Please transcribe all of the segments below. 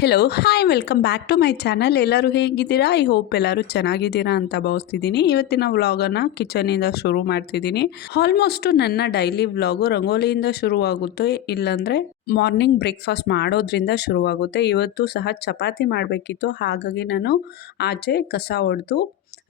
Hello hi welcome back to my channel. ಎಲ್ಲರೂ ಹೇಗಿದ್ದೀರಾ? I hope ಎಲ್ಲರೂ ಚೆನ್ನಾಗಿದ್ದೀರಾ ಅಂತ ಭಾವಿಸ್ತಿದ್ದೀನಿ. ಇವತ್ತಿನ ವ್ಲಾಗನ್ನು ಕಿಚನಿಂದ ಶುರು ಮಾಡ್ತಿದ್ದೀನಿ. ಆಲ್ಮೋಸ್ಟ್ ನನ್ನ ಡೈಲಿ ವ್ಲಾಗು ರಂಗೋಲಿಯಿಂದ ಶುರುವಾಗುತ್ತೆ, ಇಲ್ಲಾಂದರೆ ಮಾರ್ನಿಂಗ್ ಬ್ರೇಕ್ಫಾಸ್ಟ್ ಮಾಡೋದ್ರಿಂದ ಶುರುವಾಗುತ್ತೆ. ಇವತ್ತು ಸಹ ಚಪಾತಿ ಮಾಡಬೇಕಿತ್ತು, ಹಾಗಾಗಿ ನಾನು ಆಚೆ ಕಸ ಹೊಡೆದು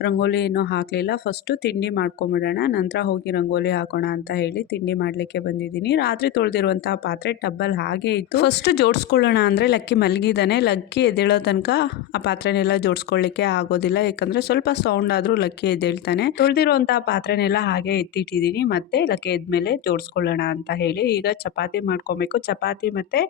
ರಂಗೋಲಿ ಏನೂ ಹಾಕಲಿಲ್ಲ. ಫಸ್ಟು ತಿಂಡಿ ಮಾಡ್ಕೊಂಬಿಡೋಣ, ನಂತರ ಹೋಗಿ ರಂಗೋಲಿ ಹಾಕೋಣ ಅಂತ ಹೇಳಿ ತಿಂಡಿ ಮಾಡಲಿಕ್ಕೆ ಬಂದಿದ್ದೀನಿ. ರಾತ್ರಿ ತೊಳೆದಿರುವಂತಹ ಪಾತ್ರೆ ಟಬ್ಬಲ್ಲಿ ಹಾಗೆ ಇತ್ತು. ಫಸ್ಟ್ ಜೋಡಿಸ್ಕೊಳ್ಳೋಣ ಅಂದರೆ ಲಕ್ಕಿ ಮಲಗಿದ್ದಾನೆ. ಲಕ್ಕಿ ಎದ್ದೇಳೋ ತನಕ ಆ ಪಾತ್ರೆನೆಲ್ಲ ಜೋಡಿಸ್ಕೊಳ್ಳಿಕ್ಕೆ ಆಗೋದಿಲ್ಲ, ಯಾಕಂದರೆ ಸ್ವಲ್ಪ ಸೌಂಡ್ ಆದರೂ ಲಕ್ಕಿ ಎದ್ದೇಳ್ತಾನೆ. ತೊಳೆದಿರುವಂತಹ ಪಾತ್ರೆನೆಲ್ಲ ಹಾಗೆ ಎತ್ತಿಟ್ಟಿದ್ದೀನಿ, ಮತ್ತೆ ಲಕ್ಕಿ ಎದ್ಮೇಲೆ ಜೋಡಿಸ್ಕೊಳ್ಳೋಣ ಅಂತ ಹೇಳಿ. ಈಗ ಚಪಾತಿ ಮಾಡ್ಕೊಬೇಕು. ಚಪಾತಿ ಮತ್ತು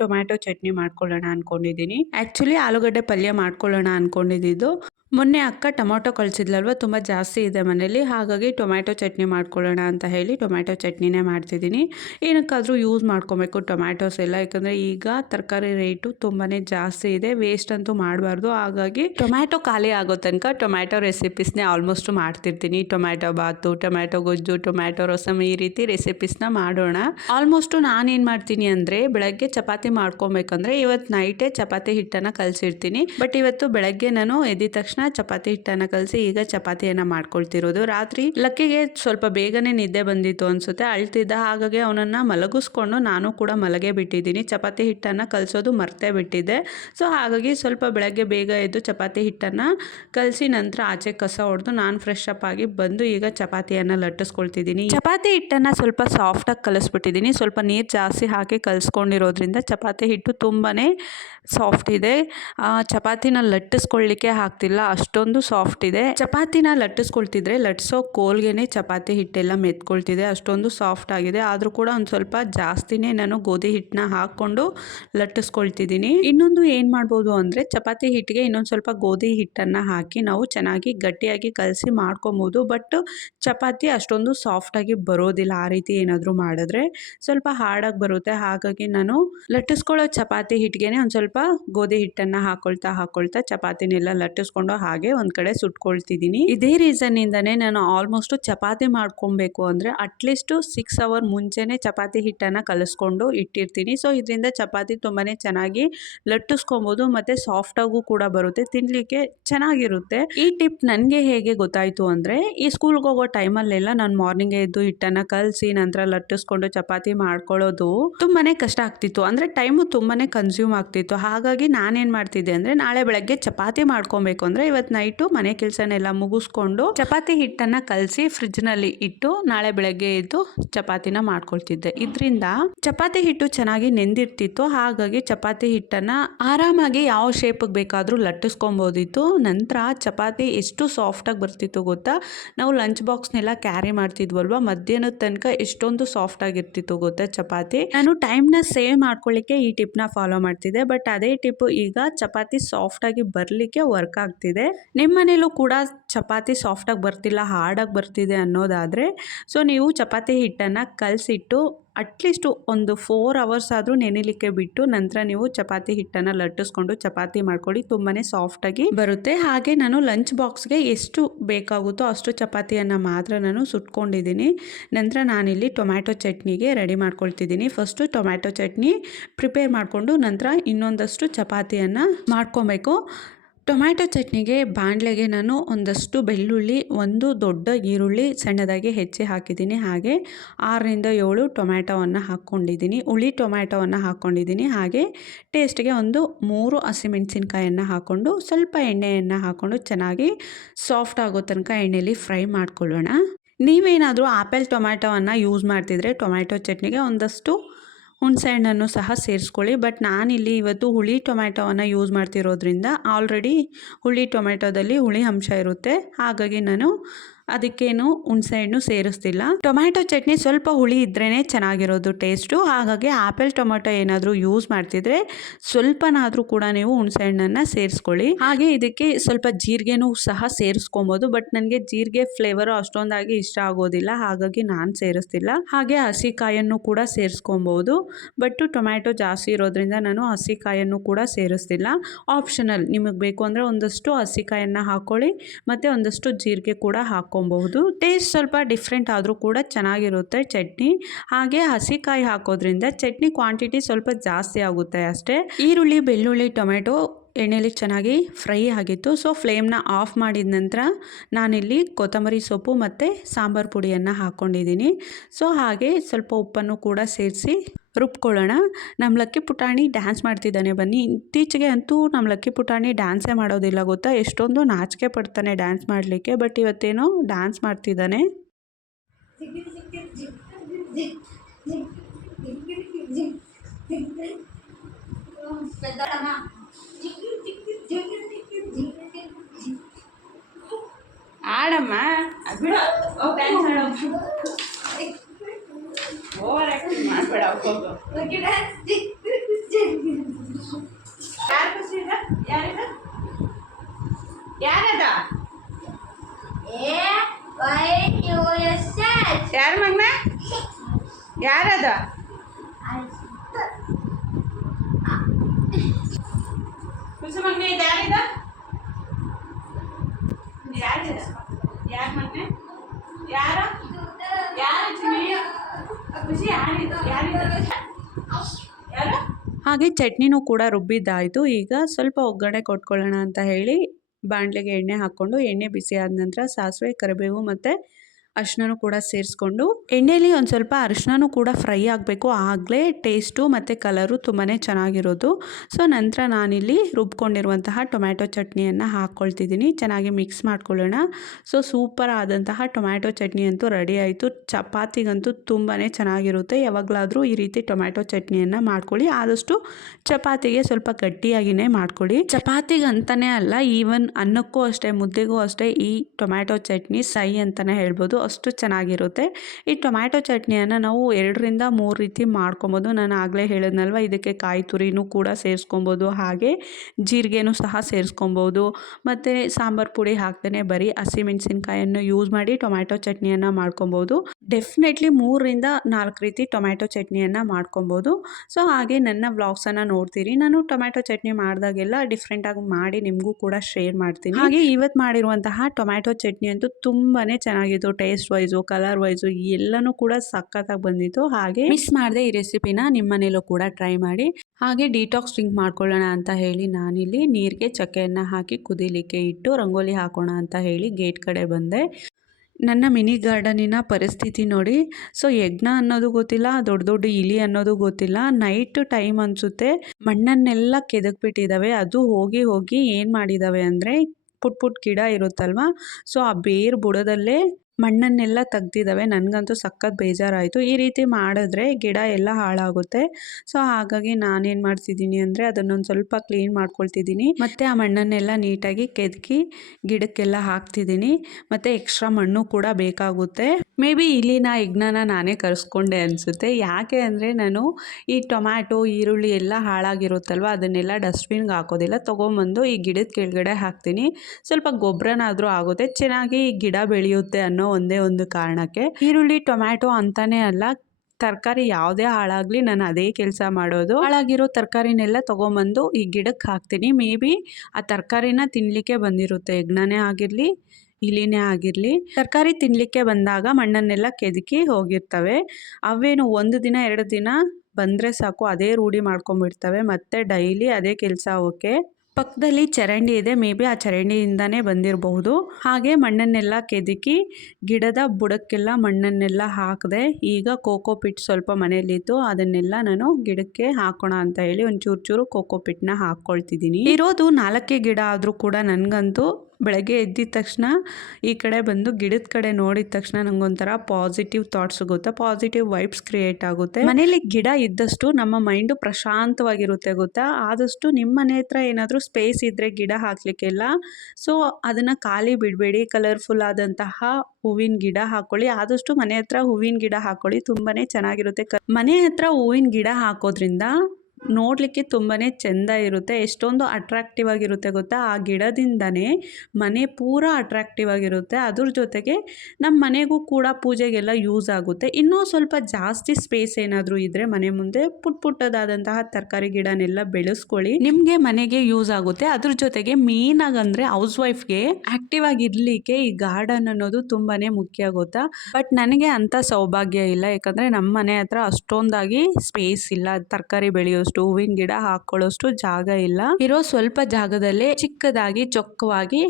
ಟೊಮ್ಯಾಟೊ ಚಟ್ನಿ ಮಾಡ್ಕೊಳ್ಳೋಣ ಅಂದ್ಕೊಂಡಿದ್ದೀನಿ. ಆ್ಯಕ್ಚುಲಿ ಆಲೂಗಡ್ಡೆ ಪಲ್ಯ ಮಾಡ್ಕೊಳ್ಳೋಣ ಅಂದ್ಕೊಂಡಿದ್ದು. ಮೊನ್ನೆ ಅಕ್ಕ ಟೊಮೊಟೊ ಕಳಿಸಿದ್ಲಲ್ವ, ತುಂಬ ಜಾಸ್ತಿ ಇದೆ ಮನೇಲಿ, ಹಾಗಾಗಿ ಟೊಮ್ಯಾಟೊ ಚಟ್ನಿ ಮಾಡ್ಕೊಳ್ಳೋಣ ಅಂತ ಹೇಳಿ ಟೊಮ್ಯಾಟೊ ಚಟ್ನಿನೇ ಮಾಡ್ತಿದ್ದೀನಿ. ಏನಕ್ಕಾದರೂ ಯೂಸ್ ಮಾಡ್ಕೊಬೇಕು ಟೊಮ್ಯಾಟೊಸ್ ಎಲ್ಲ, ಯಾಕಂದರೆ ಈಗ ತರಕಾರಿ ರೇಟು ತುಂಬಾ ಜಾಸ್ತಿ ಇದೆ, ವೇಸ್ಟ್ ಅಂತೂ ಮಾಡಬಾರ್ದು. ಹಾಗಾಗಿ ಟೊಮ್ಯಾಟೊ ಖಾಲಿ ಆಗೋ ತನಕ ಟೊಮ್ಯಾಟೊ ರೆಸಿಪೀಸ್ನೇ ಆಲ್ಮೋಸ್ಟ್ ಮಾಡ್ತಿರ್ತೀನಿ. ಟೊಮ್ಯಾಟೊ ಬಾತು, ಟೊಮ್ಯಾಟೊ ಗೊಜ್ಜು, ಟೊಮ್ಯಾಟೊ ರಸಮ್, ಈ ರೀತಿ ರೆಸಿಪೀಸ್ನ ಮಾಡೋಣ. ಆಲ್ಮೋಸ್ಟು ನಾನೇನು ಮಾಡ್ತೀನಿ ಅಂದರೆ, ಬೆಳಗ್ಗೆ ಚಪಾತಿ ಮಾಡ್ಕೊಬೇಕಂದ್ರೆ ಇವತ್ತು ನೈಟೇ ಚಪಾತಿ ಹಿಟ್ಟನ್ನು ಕಲಸಿರ್ತೀನಿ. ಬಟ್ ಇವತ್ತು ಬೆಳಗ್ಗೆ ನಾನು ಎದ್ದ ತಕ್ಷಣ ಚಪಾತಿ ಹಿಟ್ಟನ್ನು ಕಲಸಿ ಈಗ ಚಪಾತಿಯನ್ನು ಮಾಡ್ಕೊಳ್ತಿರೋದು. ರಾತ್ರಿ ಲಕ್ಕಿಗೆ ಸ್ವಲ್ಪ ಬೇಗನೆ ನಿದ್ದೆ ಬಂದಿತ್ತು ಅನ್ಸುತ್ತೆ, ಅಳ್ತಿದ್ದ. ಹಾಗಾಗಿ ಅವನನ್ನು ಮಲಗಿಸ್ಕೊಂಡು ನಾನು ಕೂಡ ಮಲಗೇ ಬಿಟ್ಟಿದ್ದೀನಿ. ಚಪಾತಿ ಹಿಟ್ಟನ್ನು ಕಲಸೋದು ಮರ್ತೇ ಬಿಟ್ಟಿದ್ದೆ. ಸೊ ಹಾಗಾಗಿ ಸ್ವಲ್ಪ ಬೆಳಗ್ಗೆ ಬೇಗ ಎದ್ದು ಚಪಾತಿ ಹಿಟ್ಟನ್ನು ಕಲಸಿ ನಂತರ ಆಚೆ ಕಸ ಹೊಡೆದು ನಾನು ಫ್ರೆಶ್ ಅಪ್ ಆಗಿ ಬಂದು ಈಗ ಚಪಾತಿಯನ್ನು ಲಟ್ಟಿಸ್ಕೊಳ್ತಿದ್ದೀನಿ. ಚಪಾತಿ ಹಿಟ್ಟನ್ನು ಸ್ವಲ್ಪ ಸಾಫ್ಟಾಗಿ ಕಲಿಸ್ಬಿಟ್ಟಿದ್ದೀನಿ. ಸ್ವಲ್ಪ ನೀರು ಜಾಸ್ತಿ ಹಾಕಿ ಕಲಿಸ್ಕೊಂಡಿರೋದ್ರಿಂದ ಚಪಾತಿ ಹಿಟ್ಟು ತುಂಬಾ ಸಾಫ್ಟ್ ಇದೆ. ಚಪಾತಿನ ಲಟ್ಟಿಸ್ಕೊಳ್ಳಿಕ್ಕೆ ಆಗ್ತಿಲ್ಲ, ಅಷ್ಟೊಂದು ಸಾಫ್ಟ್ ಇದೆ. ಚಪಾತಿನ ಲಟ್ಟಿಸ್ಕೊಳ್ತಿದ್ರೆ ಲಟ್ಸೋ ಕೋಲ್ಗೆನೆ ಚಪಾತಿ ಹಿಟ್ಟೆಲ್ಲ ಮೆತ್ಕೊಳ್ತಿದೆ, ಅಷ್ಟೊಂದು ಸಾಫ್ಟ್ ಆಗಿದೆ. ಆದರೂ ಕೂಡ ಒಂದು ಸ್ವಲ್ಪ ಜಾಸ್ತಿನೇ ನಾನು ಗೋಧಿ ಹಿಟ್ಟನ್ನ ಹಾಕ್ಕೊಂಡು ಲಟ್ಟಿಸ್ಕೊಳ್ತಿದ್ದೀನಿ. ಇನ್ನೊಂದು ಏನು ಮಾಡ್ಬೋದು ಅಂದರೆ, ಚಪಾತಿ ಹಿಟ್ಟಿಗೆ ಇನ್ನೊಂದು ಸ್ವಲ್ಪ ಗೋಧಿ ಹಿಟ್ಟನ್ನು ಹಾಕಿ ನಾವು ಚೆನ್ನಾಗಿ ಗಟ್ಟಿಯಾಗಿ ಕಲಸಿ ಮಾಡ್ಕೊಬೋದು. ಬಟ್ ಚಪಾತಿ ಅಷ್ಟೊಂದು ಸಾಫ್ಟಾಗಿ ಬರೋದಿಲ್ಲ. ಆ ರೀತಿ ಏನಾದರೂ ಮಾಡಿದ್ರೆ ಸ್ವಲ್ಪ ಹಾರ್ಡಾಗಿ ಬರುತ್ತೆ. ಹಾಗಾಗಿ ನಾನು ಲಟ್ಟಿಸ್ಕೊಳ್ಳೋ ಚಪಾತಿ ಹಿಟ್ಟಿಗೆ ಒಂದು ಸ್ವಲ್ಪ ಗೋಧಿ ಹಿಟ್ಟನ್ನು ಹಾಕೊಳ್ತಾ ಚಪಾತಿನೆಲ್ಲ ಲಟ್ಟಿಸ್ಕೊಂಡು ಹಾಗೆ ಒಂದು ಕಡೆ ಸುಟ್ಕೊಳ್ತಿದ್ದೀನಿ. ಇದೇ ರೀಸನ್ನಿಂದನೇ ನಾನು ಆಲ್ಮೋಸ್ಟು ಚಪಾತಿ ಮಾಡ್ಕೊಬೇಕು ಅಂದರೆ ಅಟ್ಲೀಸ್ಟ್ 6 hours ಮುಂಚೆನೇ ಚಪಾತಿ ಹಿಟ್ಟನ್ನು ಕಲಿಸ್ಕೊಂಡು ಇಟ್ಟಿರ್ತೀನಿ. ಸೊ ಇದರಿಂದ ಚಪಾತಿ ತುಂಬಾ ಚೆನ್ನಾಗಿ ಲಟ್ಟಿಸ್ಕೊಬೋದು ಮತ್ತು ಸಾಫ್ಟಾಗೂ ಕೂಡ ಬರುತ್ತೆ, ತಿನ್ನಲಿಕ್ಕೆ ಚೆನ್ನಾಗಿರುತ್ತೆ. ಈ ಟಿಪ್ ನನಗೆ ಹೇಗೆ ಗೊತ್ತಾಯಿತು ಅಂದರೆ, ಈ ಸ್ಕೂಲ್ಗೆ ಹೋಗೋ ಟೈಮಲ್ಲೆಲ್ಲ ನಾನು ಮಾರ್ನಿಂಗ್ ಎದ್ದು ಹಿಟ್ಟನ್ನು ಕಲಸಿ ನಂತರ ಲಟ್ಟಿಸ್ಕೊಂಡು ಚಪಾತಿ ಮಾಡ್ಕೊಳ್ಳೋದು ತುಂಬಾ ಕಷ್ಟ ಆಗ್ತಿತ್ತು. ಅಂದರೆ ಟೈಮು ತುಂಬಾ ಕನ್ಸ್ಯೂಮ್ ಆಗ್ತಿತ್ತು. ಹಾಗಾಗಿ ನಾನೇನು ಮಾಡ್ತಿದ್ದೆ ಅಂದರೆ, ನಾಳೆ ಬೆಳಗ್ಗೆ ಚಪಾತಿ ಮಾಡ್ಕೊಬೇಕು ಅಂದರೆ ಇವತ್ತು ನೈಟು ಮನೆ ಕೆಲಸನೆಲ್ಲ ಮುಗಿಸ್ಕೊಂಡು ಚಪಾತಿ ಹಿಟ್ಟನ್ನು ಕಲಸಿ ಫ್ರಿಜ್ನಲ್ಲಿ ಇಟ್ಟು ನಾಳೆ ಬೆಳಗ್ಗೆ ಎದ್ದು ಚಪಾತಿನ ಮಾಡ್ಕೊಳ್ತಿದ್ದೆ. ಇದರಿಂದ ಚಪಾತಿ ಹಿಟ್ಟು ಚೆನ್ನಾಗಿ ನೆಂದಿರ್ತಿತ್ತು. ಹಾಗಾಗಿ ಚಪಾತಿ ಹಿಟ್ಟನ್ನು ಆರಾಮಾಗಿ ಯಾವ ಶೇಪಿಗೆ ಬೇಕಾದರೂ ಲಟ್ಟಿಸ್ಕೊಬೋದಿತ್ತು. ನಂತರ ಚಪಾತಿ ಎಷ್ಟು ಸಾಫ್ಟಾಗಿ ಬರ್ತಿತ್ತು ಗೊತ್ತಾ? ನಾವು ಲಂಚ್ ಬಾಕ್ಸ್ನೆಲ್ಲ ಕ್ಯಾರಿ ಮಾಡ್ತಿದ್ವಲ್ವ, ಮಧ್ಯಾಹ್ನದ ತನಕ ಎಷ್ಟೊಂದು ಸಾಫ್ಟ್ ಆಗಿರ್ತಿತ್ತು ಗೊತ್ತಾ ಚಪಾತಿ. ನಾನು ಟೈಮ್ನ ಸೇವ್ ಮಾಡ್ಕೊಳ್ಳಿಕ್ಕೆ ಈ ಟಿಪ್ನ ಫಾಲೋ ಮಾಡ್ತಿದ್ದೆ. ಬಟ್ ಅದೇ ಟಿಪ್ ಈಗ ಚಪಾತಿ ಸಾಫ್ಟಾಗಿ ಬರಲಿಕ್ಕೆ ವರ್ಕ್ ಆಗ್ತಿದೆ. ನಿಮ್ಮ ಮನೇಲೂ ಕೂಡ ಚಪಾತಿ ಸಾಫ್ಟಾಗಿ ಬರ್ತಿಲ್ಲ, ಹಾರ್ಡಾಗಿ ಬರ್ತಿದೆ ಅನ್ನೋದಾದರೆ, ಸೊ ನೀವು ಚಪಾತಿ ಹಿಟ್ಟನ್ನು ಕಲಸಿಟ್ಟು ಅಟ್ಲೀಸ್ಟು ಒಂದು 4 hours ಆದರೂ ನೆನೆಲಿಕ್ಕೆ ಬಿಟ್ಟು ನಂತರ ನೀವು ಚಪಾತಿ ಹಿಟ್ಟನ್ನು ಲಟ್ಟಿಸ್ಕೊಂಡು ಚಪಾತಿ ಮಾಡ್ಕೊಳ್ಳಿ, ತುಂಬಾ ಸಾಫ್ಟಾಗಿ ಬರುತ್ತೆ. ಹಾಗೆ ನಾನು ಲಂಚ್ ಬಾಕ್ಸ್ಗೆ ಎಷ್ಟು ಬೇಕಾಗುತ್ತೋ ಅಷ್ಟು ಚಪಾತಿಯನ್ನು ಮಾತ್ರ ನಾನು ಸುಟ್ಕೊಂಡಿದ್ದೀನಿ. ನಂತರ ನಾನಿಲ್ಲಿ ಟೊಮ್ಯಾಟೊ ಚಟ್ನಿಗೆ ರೆಡಿ ಮಾಡ್ಕೊಳ್ತಿದ್ದೀನಿ. ಫಸ್ಟು ಟೊಮ್ಯಾಟೊ ಚಟ್ನಿ ಪ್ರಿಪೇರ್ ಮಾಡಿಕೊಂಡು ನಂತರ ಇನ್ನೊಂದಷ್ಟು ಚಪಾತಿಯನ್ನು ಮಾಡ್ಕೊಬೇಕು. ಟೊಮ್ಯಾಟೊ ಚಟ್ನಿಗೆ ಬಾಣಲೆಗೆ ನಾನು ಒಂದಷ್ಟು ಬೆಳ್ಳುಳ್ಳಿ, ಒಂದು ದೊಡ್ಡ ಈರುಳ್ಳಿ ಸಣ್ಣದಾಗಿ ಹೆಚ್ಚಿ ಹಾಕಿದ್ದೀನಿ. ಹಾಗೆ 6ರಿಂದ 7 ಟೊಮ್ಯಾಟೊವನ್ನು ಹಾಕ್ಕೊಂಡಿದ್ದೀನಿ, ಹುಳಿ ಟೊಮ್ಯಾಟೊವನ್ನು ಹಾಕ್ಕೊಂಡಿದ್ದೀನಿ. ಹಾಗೆ ಟೇಸ್ಟ್ಗೆ ಒಂದು 3 ಹಸಿಮೆಣಸಿನ್ಕಾಯನ್ನು ಹಾಕ್ಕೊಂಡು ಸ್ವಲ್ಪ ಎಣ್ಣೆಯನ್ನು ಹಾಕ್ಕೊಂಡು ಚೆನ್ನಾಗಿ ಸಾಫ್ಟ್ ಆಗೋ ತನಕ ಎಣ್ಣೆಯಲ್ಲಿ ಫ್ರೈ ಮಾಡ್ಕೊಳ್ಳೋಣ. ನೀವೇನಾದರೂ ಆ್ಯಪಲ್ ಟೊಮ್ಯಾಟೊವನ್ನು ಯೂಸ್ ಮಾಡ್ತಿದ್ರೆ ಟೊಮ್ಯಾಟೊ ಚಟ್ನಿಗೆ ಒಂದಷ್ಟು ಹುಣಸೆ ಹಣ್ಣನ್ನು ಸಹ ಸೇರಿಸ್ಕೊಳ್ಳಿ. ಬಟ್ ನಾನಿಲ್ಲಿ ಇವತ್ತು ಹುಳಿ ಟೊಮ್ಯಾಟೊವನ್ನು ಯೂಸ್ ಮಾಡ್ತಿರೋದ್ರಿಂದ ಆಲ್ರೆಡಿ ಹುಳಿ ಟೊಮ್ಯಾಟೊದಲ್ಲಿ ಹುಳಿ ಅಂಶ ಇರುತ್ತೆ, ಹಾಗಾಗಿ ನಾನು ಅದಕ್ಕೇನು ಹುಣಸೆ ಹಣ್ಣು ಸೇರಿಸ್ತಿಲ್ಲ. ಟೊಮ್ಯಾಟೊ ಚಟ್ನಿ ಸ್ವಲ್ಪ ಹುಳಿ ಇದ್ರೇ ಚೆನ್ನಾಗಿರೋದು ಟೇಸ್ಟು. ಹಾಗಾಗಿ ಆ್ಯಪಲ್ ಟೊಮ್ಯಾಟೊ ಏನಾದರೂ ಯೂಸ್ ಮಾಡ್ತಿದ್ರೆ ಸ್ವಲ್ಪನಾದರೂ ಕೂಡ ನೀವು ಹುಣಸೆ ಹಣ್ಣನ್ನು ಸೇರಿಸ್ಕೊಳ್ಳಿ. ಹಾಗೆ ಇದಕ್ಕೆ ಸ್ವಲ್ಪ ಜೀರಿಗೆನೂ ಸಹ ಸೇರಿಸ್ಕೊಬೋದು. ಬಟ್ ನನಗೆ ಜೀರಿಗೆ ಫ್ಲೇವರು ಅಷ್ಟೊಂದಾಗಿ ಇಷ್ಟ ಆಗೋದಿಲ್ಲ, ಹಾಗಾಗಿ ನಾನು ಸೇರಿಸ್ತಿಲ್ಲ. ಹಾಗೆ ಹಸಿಕಾಯನ್ನು ಕೂಡ ಸೇರಿಸ್ಕೊಬೋದು. ಬಟ್ ಟೊಮ್ಯಾಟೊ ಜಾಸ್ತಿ ಇರೋದ್ರಿಂದ ನಾನು ಹಸಿಕಾಯನ್ನು ಕೂಡ ಸೇರಿಸ್ತಿಲ್ಲ. ಆಪ್ಷನಲ್, ನಿಮಗೆ ಬೇಕು ಅಂದರೆ ಒಂದಷ್ಟು ಹಸಿಕಾಯನ್ನು ಹಾಕ್ಕೊಳ್ಳಿ ಮತ್ತು ಒಂದಷ್ಟು ಜೀರಿಗೆ ಕೂಡ ಹಾಕ್ಕೊಳ್ಳಿ. ಹಾಕ್ಕೊಬಹುದು. ಟೇಸ್ಟ್ ಸ್ವಲ್ಪ ಡಿಫ್ರೆಂಟ್ ಆದರೂ ಕೂಡ ಚೆನ್ನಾಗಿರುತ್ತೆ ಚಟ್ನಿ. ಹಾಗೆ ಹಸಿಕಾಯಿ ಹಾಕೋದ್ರಿಂದ ಚಟ್ನಿ ಕ್ವಾಂಟಿಟಿ ಸ್ವಲ್ಪ ಜಾಸ್ತಿ ಆಗುತ್ತೆ ಅಷ್ಟೇ. ಈರುಳ್ಳಿ, ಬೆಳ್ಳುಳ್ಳಿ, ಟೊಮೆಟೊ ಎಣ್ಣೆಲಿ ಚೆನ್ನಾಗಿ ಫ್ರೈ ಆಗಿತ್ತು. ಸೊ ಫ್ಲೇಮ್ನ ಆಫ್ ಮಾಡಿದ ನಂತರ ನಾನಿಲ್ಲಿ ಕೊತ್ತಂಬರಿ ಸೊಪ್ಪು ಮತ್ತು ಸಾಂಬಾರು ಪುಡಿಯನ್ನು ಹಾಕ್ಕೊಂಡಿದ್ದೀನಿ. ಸೊ ಹಾಗೆ ಸ್ವಲ್ಪ ಉಪ್ಪನ್ನು ಕೂಡ ಸೇರಿಸಿ ರುಬ್ಕೊಳ್ಳೋಣ. ನಮ್ಮ ಲಕ್ಕಿ ಪುಟಾಣಿ ಡ್ಯಾನ್ಸ್ ಮಾಡ್ತಿದ್ದಾನೆ. ಬನ್ನಿ, ಇತ್ತೀಚೆಗೆ ಅಂತೂ ನಮ್ಮ ಲಕ್ಕಿ ಪುಟಾಣಿ ಡ್ಯಾನ್ಸೇ ಮಾಡೋದಿಲ್ಲ ಗೊತ್ತಾ. ಎಷ್ಟೊಂದು ನಾಚಿಕೆ ಪಡ್ತಾನೆ ಡ್ಯಾನ್ಸ್ ಮಾಡಲಿಕ್ಕೆ. ಬಟ್ ಇವತ್ತೇನೋ ಡ್ಯಾನ್ಸ್ ಮಾಡ್ತಿದ್ದಾನೆ. ಆಡಮ್ಮ ಬಿಡ, ಓವರ್ ಆಕ್ಟಿಂಗ್ ಮಾಡಬೇಡ. ಯಾರದ ಯಾರ ಮಗನ ಯಾರದ ಖುಷಿ ಮಗನ ಇದು ಯಾರಿದ ಯಾರಿದ ಯಾರ ಮಗನ ಯಾರ ಯಾರ ಖುಷಿ ಯಾರಿದ ಯಾರು. ಹಾಗೆ ಚಟ್ನಿನೂ ಕೂಡ ರುಬ್ಬಿದ್ದಾಯಿತು. ಈಗ ಸ್ವಲ್ಪ ಒಗ್ಗರಣೆ ಕೊಟ್ಕೊಳ್ಳೋಣ ಅಂತ ಹೇಳಿ ಬಾಣಲೆಗೆ ಎಣ್ಣೆ ಹಾಕ್ಕೊಂಡು, ಎಣ್ಣೆ ಬಿಸಿ ಆದ ನಂತರ ಸಾಸಿವೆ, ಕರಿಬೇವು ಮತ್ತು ಅರಿಶಿನೂ ಕೂಡ ಸೇರಿಸ್ಕೊಂಡು ಎಣ್ಣೆಯಲ್ಲಿ ಒಂದು ಸ್ವಲ್ಪ ಅರಿಶಿನೂ ಕೂಡ ಫ್ರೈ ಆಗಬೇಕು. ಆಗಲೇ ಟೇಸ್ಟು ಮತ್ತು ಕಲರು ತುಂಬಾ ಚೆನ್ನಾಗಿರೋದು. ಸೊ ನಂತರ ನಾನಿಲ್ಲಿ ರುಬ್ಕೊಂಡಿರುವಂತಹ ಟೊಮ್ಯಾಟೊ ಚಟ್ನಿಯನ್ನು ಹಾಕ್ಕೊಳ್ತಿದ್ದೀನಿ. ಚೆನ್ನಾಗಿ ಮಿಕ್ಸ್ ಮಾಡ್ಕೊಳ್ಳೋಣ. ಸೊ ಸೂಪರ್ ಆದಂತಹ ಟೊಮ್ಯಾಟೊ ಚಟ್ನಿ ಅಂತೂ ರೆಡಿ ಆಯಿತು. ಚಪಾತಿಗಂತೂ ತುಂಬಾ ಚೆನ್ನಾಗಿರುತ್ತೆ. ಯಾವಾಗಲಾದರೂ ಈ ರೀತಿ ಟೊಮ್ಯಾಟೊ ಚಟ್ನಿಯನ್ನು ಮಾಡ್ಕೊಳ್ಳಿ. ಆದಷ್ಟು ಚಪಾತಿಗೆ ಸ್ವಲ್ಪ ಗಟ್ಟಿಯಾಗಿಯೇ ಮಾಡ್ಕೊಳ್ಳಿ. ಚಪಾತಿಗಂತಲೇ ಅಲ್ಲ, ಈವನ್ ಅನ್ನಕ್ಕೂ ಅಷ್ಟೇ, ಮುದ್ದೆಗೂ ಅಷ್ಟೇ ಈ ಟೊಮ್ಯಾಟೊ ಚಟ್ನಿ ಸೈ ಅಂತಲೇ ಹೇಳ್ಬೋದು. ಅಷ್ಟು ಚೆನ್ನಾಗಿರುತ್ತೆ. ಈ ಟೊಮ್ಯಾಟೊ ಚಟ್ನಿಯನ್ನು ನಾವು 2 ರಿಂದ 3 ರೀತಿ ಮಾಡ್ಕೊಬೋದು. ನಾನು ಆಗಲೇ ಹೇಳಿದ್ನಲ್ವ, ಇದಕ್ಕೆ ಕಾಯಿ ತುರಿನೂ ಕೂಡ ಸೇರಿಸ್ಕೊಬೋದು, ಹಾಗೆ ಜೀರಿಗೆನೂ ಸಹ ಸೇರಿಸ್ಕೊಬೋದು. ಮತ್ತು ಸಾಂಬಾರು ಪುಡಿ ಹಾಕ್ದೇ ಬರೀ ಹಸಿಮೆಣಸಿನ್ಕಾಯನ್ನು ಯೂಸ್ ಮಾಡಿ ಟೊಮ್ಯಾಟೊ ಚಟ್ನಿಯನ್ನು ಮಾಡ್ಕೊಬೋದು. ಡೆಫಿನೆಟ್ಲಿ 3 ರಿಂದ 4 ರೀತಿ ಟೊಮ್ಯಾಟೊ ಚಟ್ನಿಯನ್ನು ಮಾಡ್ಕೊಬೋದು. ಸೊ ಹಾಗೆ ನನ್ನ ವ್ಲಾಗ್ಸನ್ನು ನೋಡ್ತೀರಿ. ನಾನು ಟೊಮ್ಯಾಟೊ ಚಟ್ನಿ ಮಾಡಿದಾಗೆಲ್ಲ ಡಿಫ್ರೆಂಟಾಗಿ ಮಾಡಿ ನಿಮಗೂ ಕೂಡ ಶೇರ್ ಮಾಡ್ತೀನಿ. ಹಾಗೆ ಇವತ್ತು ಮಾಡಿರುವಂತಹ ಟೊಮ್ಯಾಟೊ ಚಟ್ನಿ ಅಂತೂ ತುಂಬಾ ಚೆನ್ನಾಗಿತ್ತು. ಟೇಸ್ಟ್ ವೈಸು, ಕಲರ್ ವೈಸು ಎಲ್ಲನೂ ಕೂಡ ಸಖತ್ತಾಗಿ ಬಂದಿತ್ತು. ಹಾಗೆ ಮಿಸ್ ಮಾಡದೆ ಈ ರೆಸಿಪಿನ ನಿಮ್ಮ ಮನೇಲೂ ಕೂಡ ಟ್ರೈ ಮಾಡಿ. ಹಾಗೆ ಡಿಟಾಕ್ಸ್ ಡ್ರಿಂಕ್ ಮಾಡ್ಕೊಳ್ಳೋಣ ಅಂತ ಹೇಳಿ ನಾನಿಲ್ಲಿ ನೀರಿಗೆ ಚಕ್ಕೆಯನ್ನು ಹಾಕಿ ಕುದಿಲಿಕ್ಕೆ ಇಟ್ಟು ರಂಗೋಲಿ ಹಾಕೋಣ ಅಂತ ಹೇಳಿ ಗೇಟ್ ಕಡೆ ಬಂದೆ. ನನ್ನ ಮಿನಿ ಗಾರ್ಡನಿನ ಪರಿಸ್ಥಿತಿ ನೋಡಿ. ಸೊ ಯಜ್ಞ ಅನ್ನೋದು ಗೊತ್ತಿಲ್ಲ, ದೊಡ್ಡ ದೊಡ್ಡ ಇಲಿ ಅನ್ನೋದು ಗೊತ್ತಿಲ್ಲ. ನೈಟ್ ಟೈಮ್ ಅನಿಸುತ್ತೆ, ಮಣ್ಣನ್ನೆಲ್ಲ ಕೆದಕ್ಬಿಟ್ಟಿದ್ದಾವೆ. ಅದು ಹೋಗಿ ಹೋಗಿ ಏನು ಮಾಡಿದ್ದಾವೆ ಅಂದರೆ, ಪುಟ್ ಪುಟ್ ಗಿಡ ಇರುತ್ತಲ್ವ, ಸೊ ಆ ಬೇರು ಬುಡದಲ್ಲೇ ಮಣ್ಣನ್ನೆಲ್ಲ ತೆಗ್ದಿದ್ದಾವೆ. ನನಗಂತೂ ಸಖತ್ ಬೇಜಾರಾಯಿತು. ಈ ರೀತಿ ಮಾಡಿದ್ರೆ ಗಿಡ ಎಲ್ಲ ಹಾಳಾಗುತ್ತೆ. ಸೊ ಹಾಗಾಗಿ ನಾನೇನು ಮಾಡ್ತಿದ್ದೀನಿ ಅಂದರೆ ಅದನ್ನೊಂದು ಸ್ವಲ್ಪ ಕ್ಲೀನ್ ಮಾಡ್ಕೊಳ್ತಿದ್ದೀನಿ. ಮತ್ತು ಆ ಮಣ್ಣನ್ನೆಲ್ಲ ನೀಟಾಗಿ ಕೆದಕಿ ಗಿಡಕ್ಕೆಲ್ಲ ಹಾಕ್ತಿದ್ದೀನಿ. ಮತ್ತು ಎಕ್ಸ್ಟ್ರಾ ಮಣ್ಣು ಕೂಡ ಬೇಕಾಗುತ್ತೆ. ಮೇ ಬಿ ಇಲ್ಲಿನ ಯಜ್ಞನ ನಾನೇ ಕರೆಸ್ಕೊಂಡೆ ಅನಿಸುತ್ತೆ. ಯಾಕೆ ಅಂದರೆ ನಾನು ಈ ಟೊಮ್ಯಾಟೊ, ಈರುಳ್ಳಿ ಎಲ್ಲ ಹಾಳಾಗಿರುತ್ತಲ್ವ, ಅದನ್ನೆಲ್ಲ ಡಸ್ಟ್ಬಿನ್ಗೆ ಹಾಕೋದಿಲ್ಲ, ತೊಗೊಂಬಂದು ಈ ಗಿಡದ ಕೆಳಗಡೆ ಹಾಕ್ತೀನಿ. ಸ್ವಲ್ಪ ಗೊಬ್ಬರನಾದರೂ ಆಗುತ್ತೆ, ಚೆನ್ನಾಗಿ ಗಿಡ ಬೆಳೆಯುತ್ತೆ ಅನ್ನೋ ಒಂದೇ ಒಂದು ಕಾರಣಕ್ಕೆ. ಈರುಳ್ಳಿ, ಟೊಮ್ಯಾಟೊ ಅಂತಾನೆ ಅಲ್ಲ, ತರಕಾರಿ ಯಾವುದೇ ಹಾಳಾಗಲಿ ನಾನು ಅದೇ ಕೆಲಸ ಮಾಡೋದು. ಹಾಳಾಗಿರೋ ತರಕಾರಿನೆಲ್ಲ ತೊಗೊಂಬಂದು ಈ ಗಿಡಕ್ಕೆ ಹಾಕ್ತೀನಿ. ಮೇ ಬಿ ಆ ತರಕಾರಿನ ತಿನ್ನಲಿಕ್ಕೆ ಬಂದಿರುತ್ತೆ, ಯಜ್ಞನೇ ಆಗಿರಲಿ, ಇಲಿನೇ ಆಗಿರಲಿ. ತರಕಾರಿ ತಿನ್ನಲಿಕ್ಕೆ ಬಂದಾಗ ಮಣ್ಣನ್ನೆಲ್ಲ ಕೆದಕಿ ಹೋಗಿರ್ತವೆ. ಅವೇನು 1 ದಿನ 2 ದಿನ ಬಂದರೆ ಸಾಕು, ಅದೇ ರೂಢಿ ಮಾಡ್ಕೊಂಡ್ಬಿಡ್ತವೆ. ಮತ್ತು ಡೈಲಿ ಅದೇ ಕೆಲಸ ಅವಕ್ಕೆ. ಪಕ್ಕದಲ್ಲಿ ಚರಂಡಿ ಇದೆ, ಮೇ ಬಿ ಆ ಚರಂಡಿಯಿಂದನೇ ಬಂದಿರಬಹುದು. ಹಾಗೆ ಮಣ್ಣನ್ನೆಲ್ಲ ಕೆದಕಿ ಗಿಡದ ಬುಡಕ್ಕೆಲ್ಲ ಮಣ್ಣನ್ನೆಲ್ಲ ಹಾಕಿದೆ. ಈಗ ಕೋಕೋ ಪಿಟ್ ಸ್ವಲ್ಪ ಮನೆಯಲ್ಲಿತ್ತು, ಅದನ್ನೆಲ್ಲ ನಾನು ಗಿಡಕ್ಕೆ ಹಾಕೋಣ ಅಂತ ಹೇಳಿ ಒಂಚೂರು ಚೂರು ಕೋಕೋ ಪಿಟ್ನ ಹಾಕ್ಕೊಳ್ತಿದ್ದೀನಿ. ಇರೋದು 4 ಗಿಡ ಆದರೂ ಕೂಡ ನನಗಂತೂ ಬೆಳಗ್ಗೆ ಎದ್ದಿದ ತಕ್ಷಣ ಈ ಕಡೆ ಬಂದು ಗಿಡದ ಕಡೆ ನೋಡಿದ ತಕ್ಷಣ ನನಗೊಂಥರ ಪಾಸಿಟಿವ್ ಥಾಟ್ಸ್ ಗೊತ್ತಾ, ಪಾಸಿಟಿವ್ ವೈಬ್ಸ್ ಕ್ರಿಯೇಟ್ ಆಗುತ್ತೆ. ಮನೇಲಿ ಗಿಡ ಇದ್ದಷ್ಟು ನಮ್ಮ ಮೈಂಡು ಪ್ರಶಾಂತವಾಗಿರುತ್ತೆ ಗೊತ್ತಾ. ಆದಷ್ಟು ನಿಮ್ಮ ಮನೆ ಹತ್ರ ಏನಾದರೂ ಸ್ಪೇಸ್ ಇದ್ದರೆ ಗಿಡ ಹಾಕ್ಲಿಕ್ಕೆಲ್ಲ, ಸೊ ಅದನ್ನು ಖಾಲಿ ಬಿಡಬೇಡಿ. ಕಲರ್ಫುಲ್ ಆದಂತಹ ಹೂವಿನ ಗಿಡ ಹಾಕ್ಕೊಳ್ಳಿ. ಆದಷ್ಟು ಮನೆ ಹತ್ರ ಹೂವಿನ ಗಿಡ ಹಾಕ್ಕೊಳ್ಳಿ, ತುಂಬಾ ಚೆನ್ನಾಗಿರುತ್ತೆ. ಮನೆ ಹತ್ರ ಹೂವಿನ ಗಿಡ ಹಾಕೋದ್ರಿಂದ ನೋಡಲಿಕ್ಕೆ ತುಂಬಾ ಚೆಂದ ಇರುತ್ತೆ, ಎಷ್ಟೊಂದು ಅಟ್ರಾಕ್ಟಿವ್ ಆಗಿರುತ್ತೆ ಗೊತ್ತಾ. ಆ ಗಿಡದಿಂದನೇ ಮನೆ ಪೂರ ಅಟ್ರಾಕ್ಟಿವ್ ಆಗಿರುತ್ತೆ. ಅದ್ರ ಜೊತೆಗೆ ನಮ್ಮ ಮನೆಗೂ ಕೂಡ ಪೂಜೆಗೆಲ್ಲ ಯೂಸ್ ಆಗುತ್ತೆ. ಇನ್ನೂ ಸ್ವಲ್ಪ ಜಾಸ್ತಿ ಸ್ಪೇಸ್ ಏನಾದರೂ ಇದ್ದರೆ ಮನೆ ಮುಂದೆ ಪುಟ್ಟದಾದಂತಹ ತರಕಾರಿ ಗಿಡನೆಲ್ಲ ಬೆಳೆಸ್ಕೊಳ್ಳಿ, ನಿಮಗೆ ಮನೆಗೆ ಯೂಸ್ ಆಗುತ್ತೆ. ಅದ್ರ ಜೊತೆಗೆ ಮೇನ್ ಆಗಂದ್ರೆ ಹೌಸ್ ವೈಫ್ಗೆ ಆಕ್ಟಿವ್ ಆಗಿರ್ಲಿಕ್ಕೆ ಈ ಗಾರ್ಡನ್ ಅನ್ನೋದು ತುಂಬಾನೇ ಮುಖ್ಯ ಗೊತ್ತಾ. ಬಟ್ ನನಗೆ ಅಂತ ಸೌಭಾಗ್ಯ ಇಲ್ಲ, ಯಾಕಂದ್ರೆ ನಮ್ಮ ಮನೆ ಹತ್ರ ಅಷ್ಟೊಂದಾಗಿ ಸ್ಪೇಸ್ ಇಲ್ಲ, ತರಕಾರಿ ಬೆಳೆಯೋಷ್ಟು, ಹೂವಿನ ಗಿಡ ಹಾಕೊಳ್ಳೋಷ್ಟು ಜಾಗ ಇಲ್ಲ. ಇರೋ ಸ್ವಲ್ಪ ಜಾಗದಲ್ಲೇ ಚಿಕ್ಕದಾಗಿ ಚೊಕ್ಕವಾಗಿ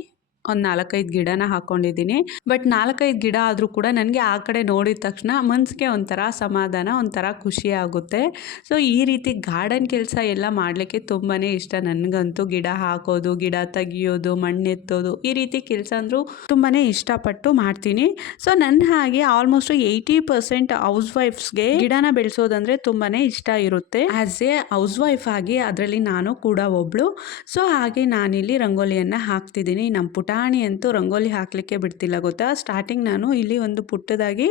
ಒಂದು 4-5 ಗಿಡನ ಹಾಕ್ಕೊಂಡಿದ್ದೀನಿ. ಬಟ್ 4-5 ಗಿಡ ಆದರೂ ಕೂಡ ನನಗೆ ಆ ಕಡೆ ನೋಡಿದ ತಕ್ಷಣ ಮನಸ್ಸಿಗೆ ಒಂಥರ ಸಮಾಧಾನ, ಒಂಥರ ಖುಷಿ ಆಗುತ್ತೆ. ಸೊ ಈ ರೀತಿ ಗಾರ್ಡನ್ ಕೆಲಸ ಎಲ್ಲ ಮಾಡಲಿಕ್ಕೆ ತುಂಬಾ ಇಷ್ಟ ನನಗಂತೂ. ಗಿಡ ಹಾಕೋದು, ಗಿಡ ತೆಗಿಯೋದು, ಮಣ್ಣೆತ್ತೋದು, ಈ ರೀತಿ ಕೆಲಸ ಅಂದರೂ ತುಂಬಾ ಇಷ್ಟಪಟ್ಟು ಮಾಡ್ತೀನಿ. ಸೊ ನನ್ನ ಹಾಗೆ ಆಲ್ಮೋಸ್ಟ್ 80% ಹೌಸ್ ವೈಫ್ಸ್ಗೆ ಗಿಡನ ಬೆಳೆಸೋದಂದರೆ ತುಂಬಾ ಇಷ್ಟ ಇರುತ್ತೆ. ಆ್ಯಸ್ ಎ ಹೌಸ್ ವೈಫ್ ಆಗಿ ಅದರಲ್ಲಿ ನಾನು ಕೂಡ ಒಬ್ಳು. ಸೊ ಹಾಗೆ ನಾನಿಲ್ಲಿ ರಂಗೋಲಿಯನ್ನು ಹಾಕ್ತಿದ್ದೀನಿ. ನಮ್ಮ ಪುಟಾಣಿ ಅಂತೂ ರಂಗೋಲಿ ಹಾಕಲಿಕ್ಕೆ ಬಿಡ್ತಿಲ್ಲ ಗೊತ್ತಾ. ಸ್ಟಾರ್ಟಿಂಗ್ ನಾನು ಇಲ್ಲಿ ಒಂದು ಪುಟ್ಟದಾಗಿ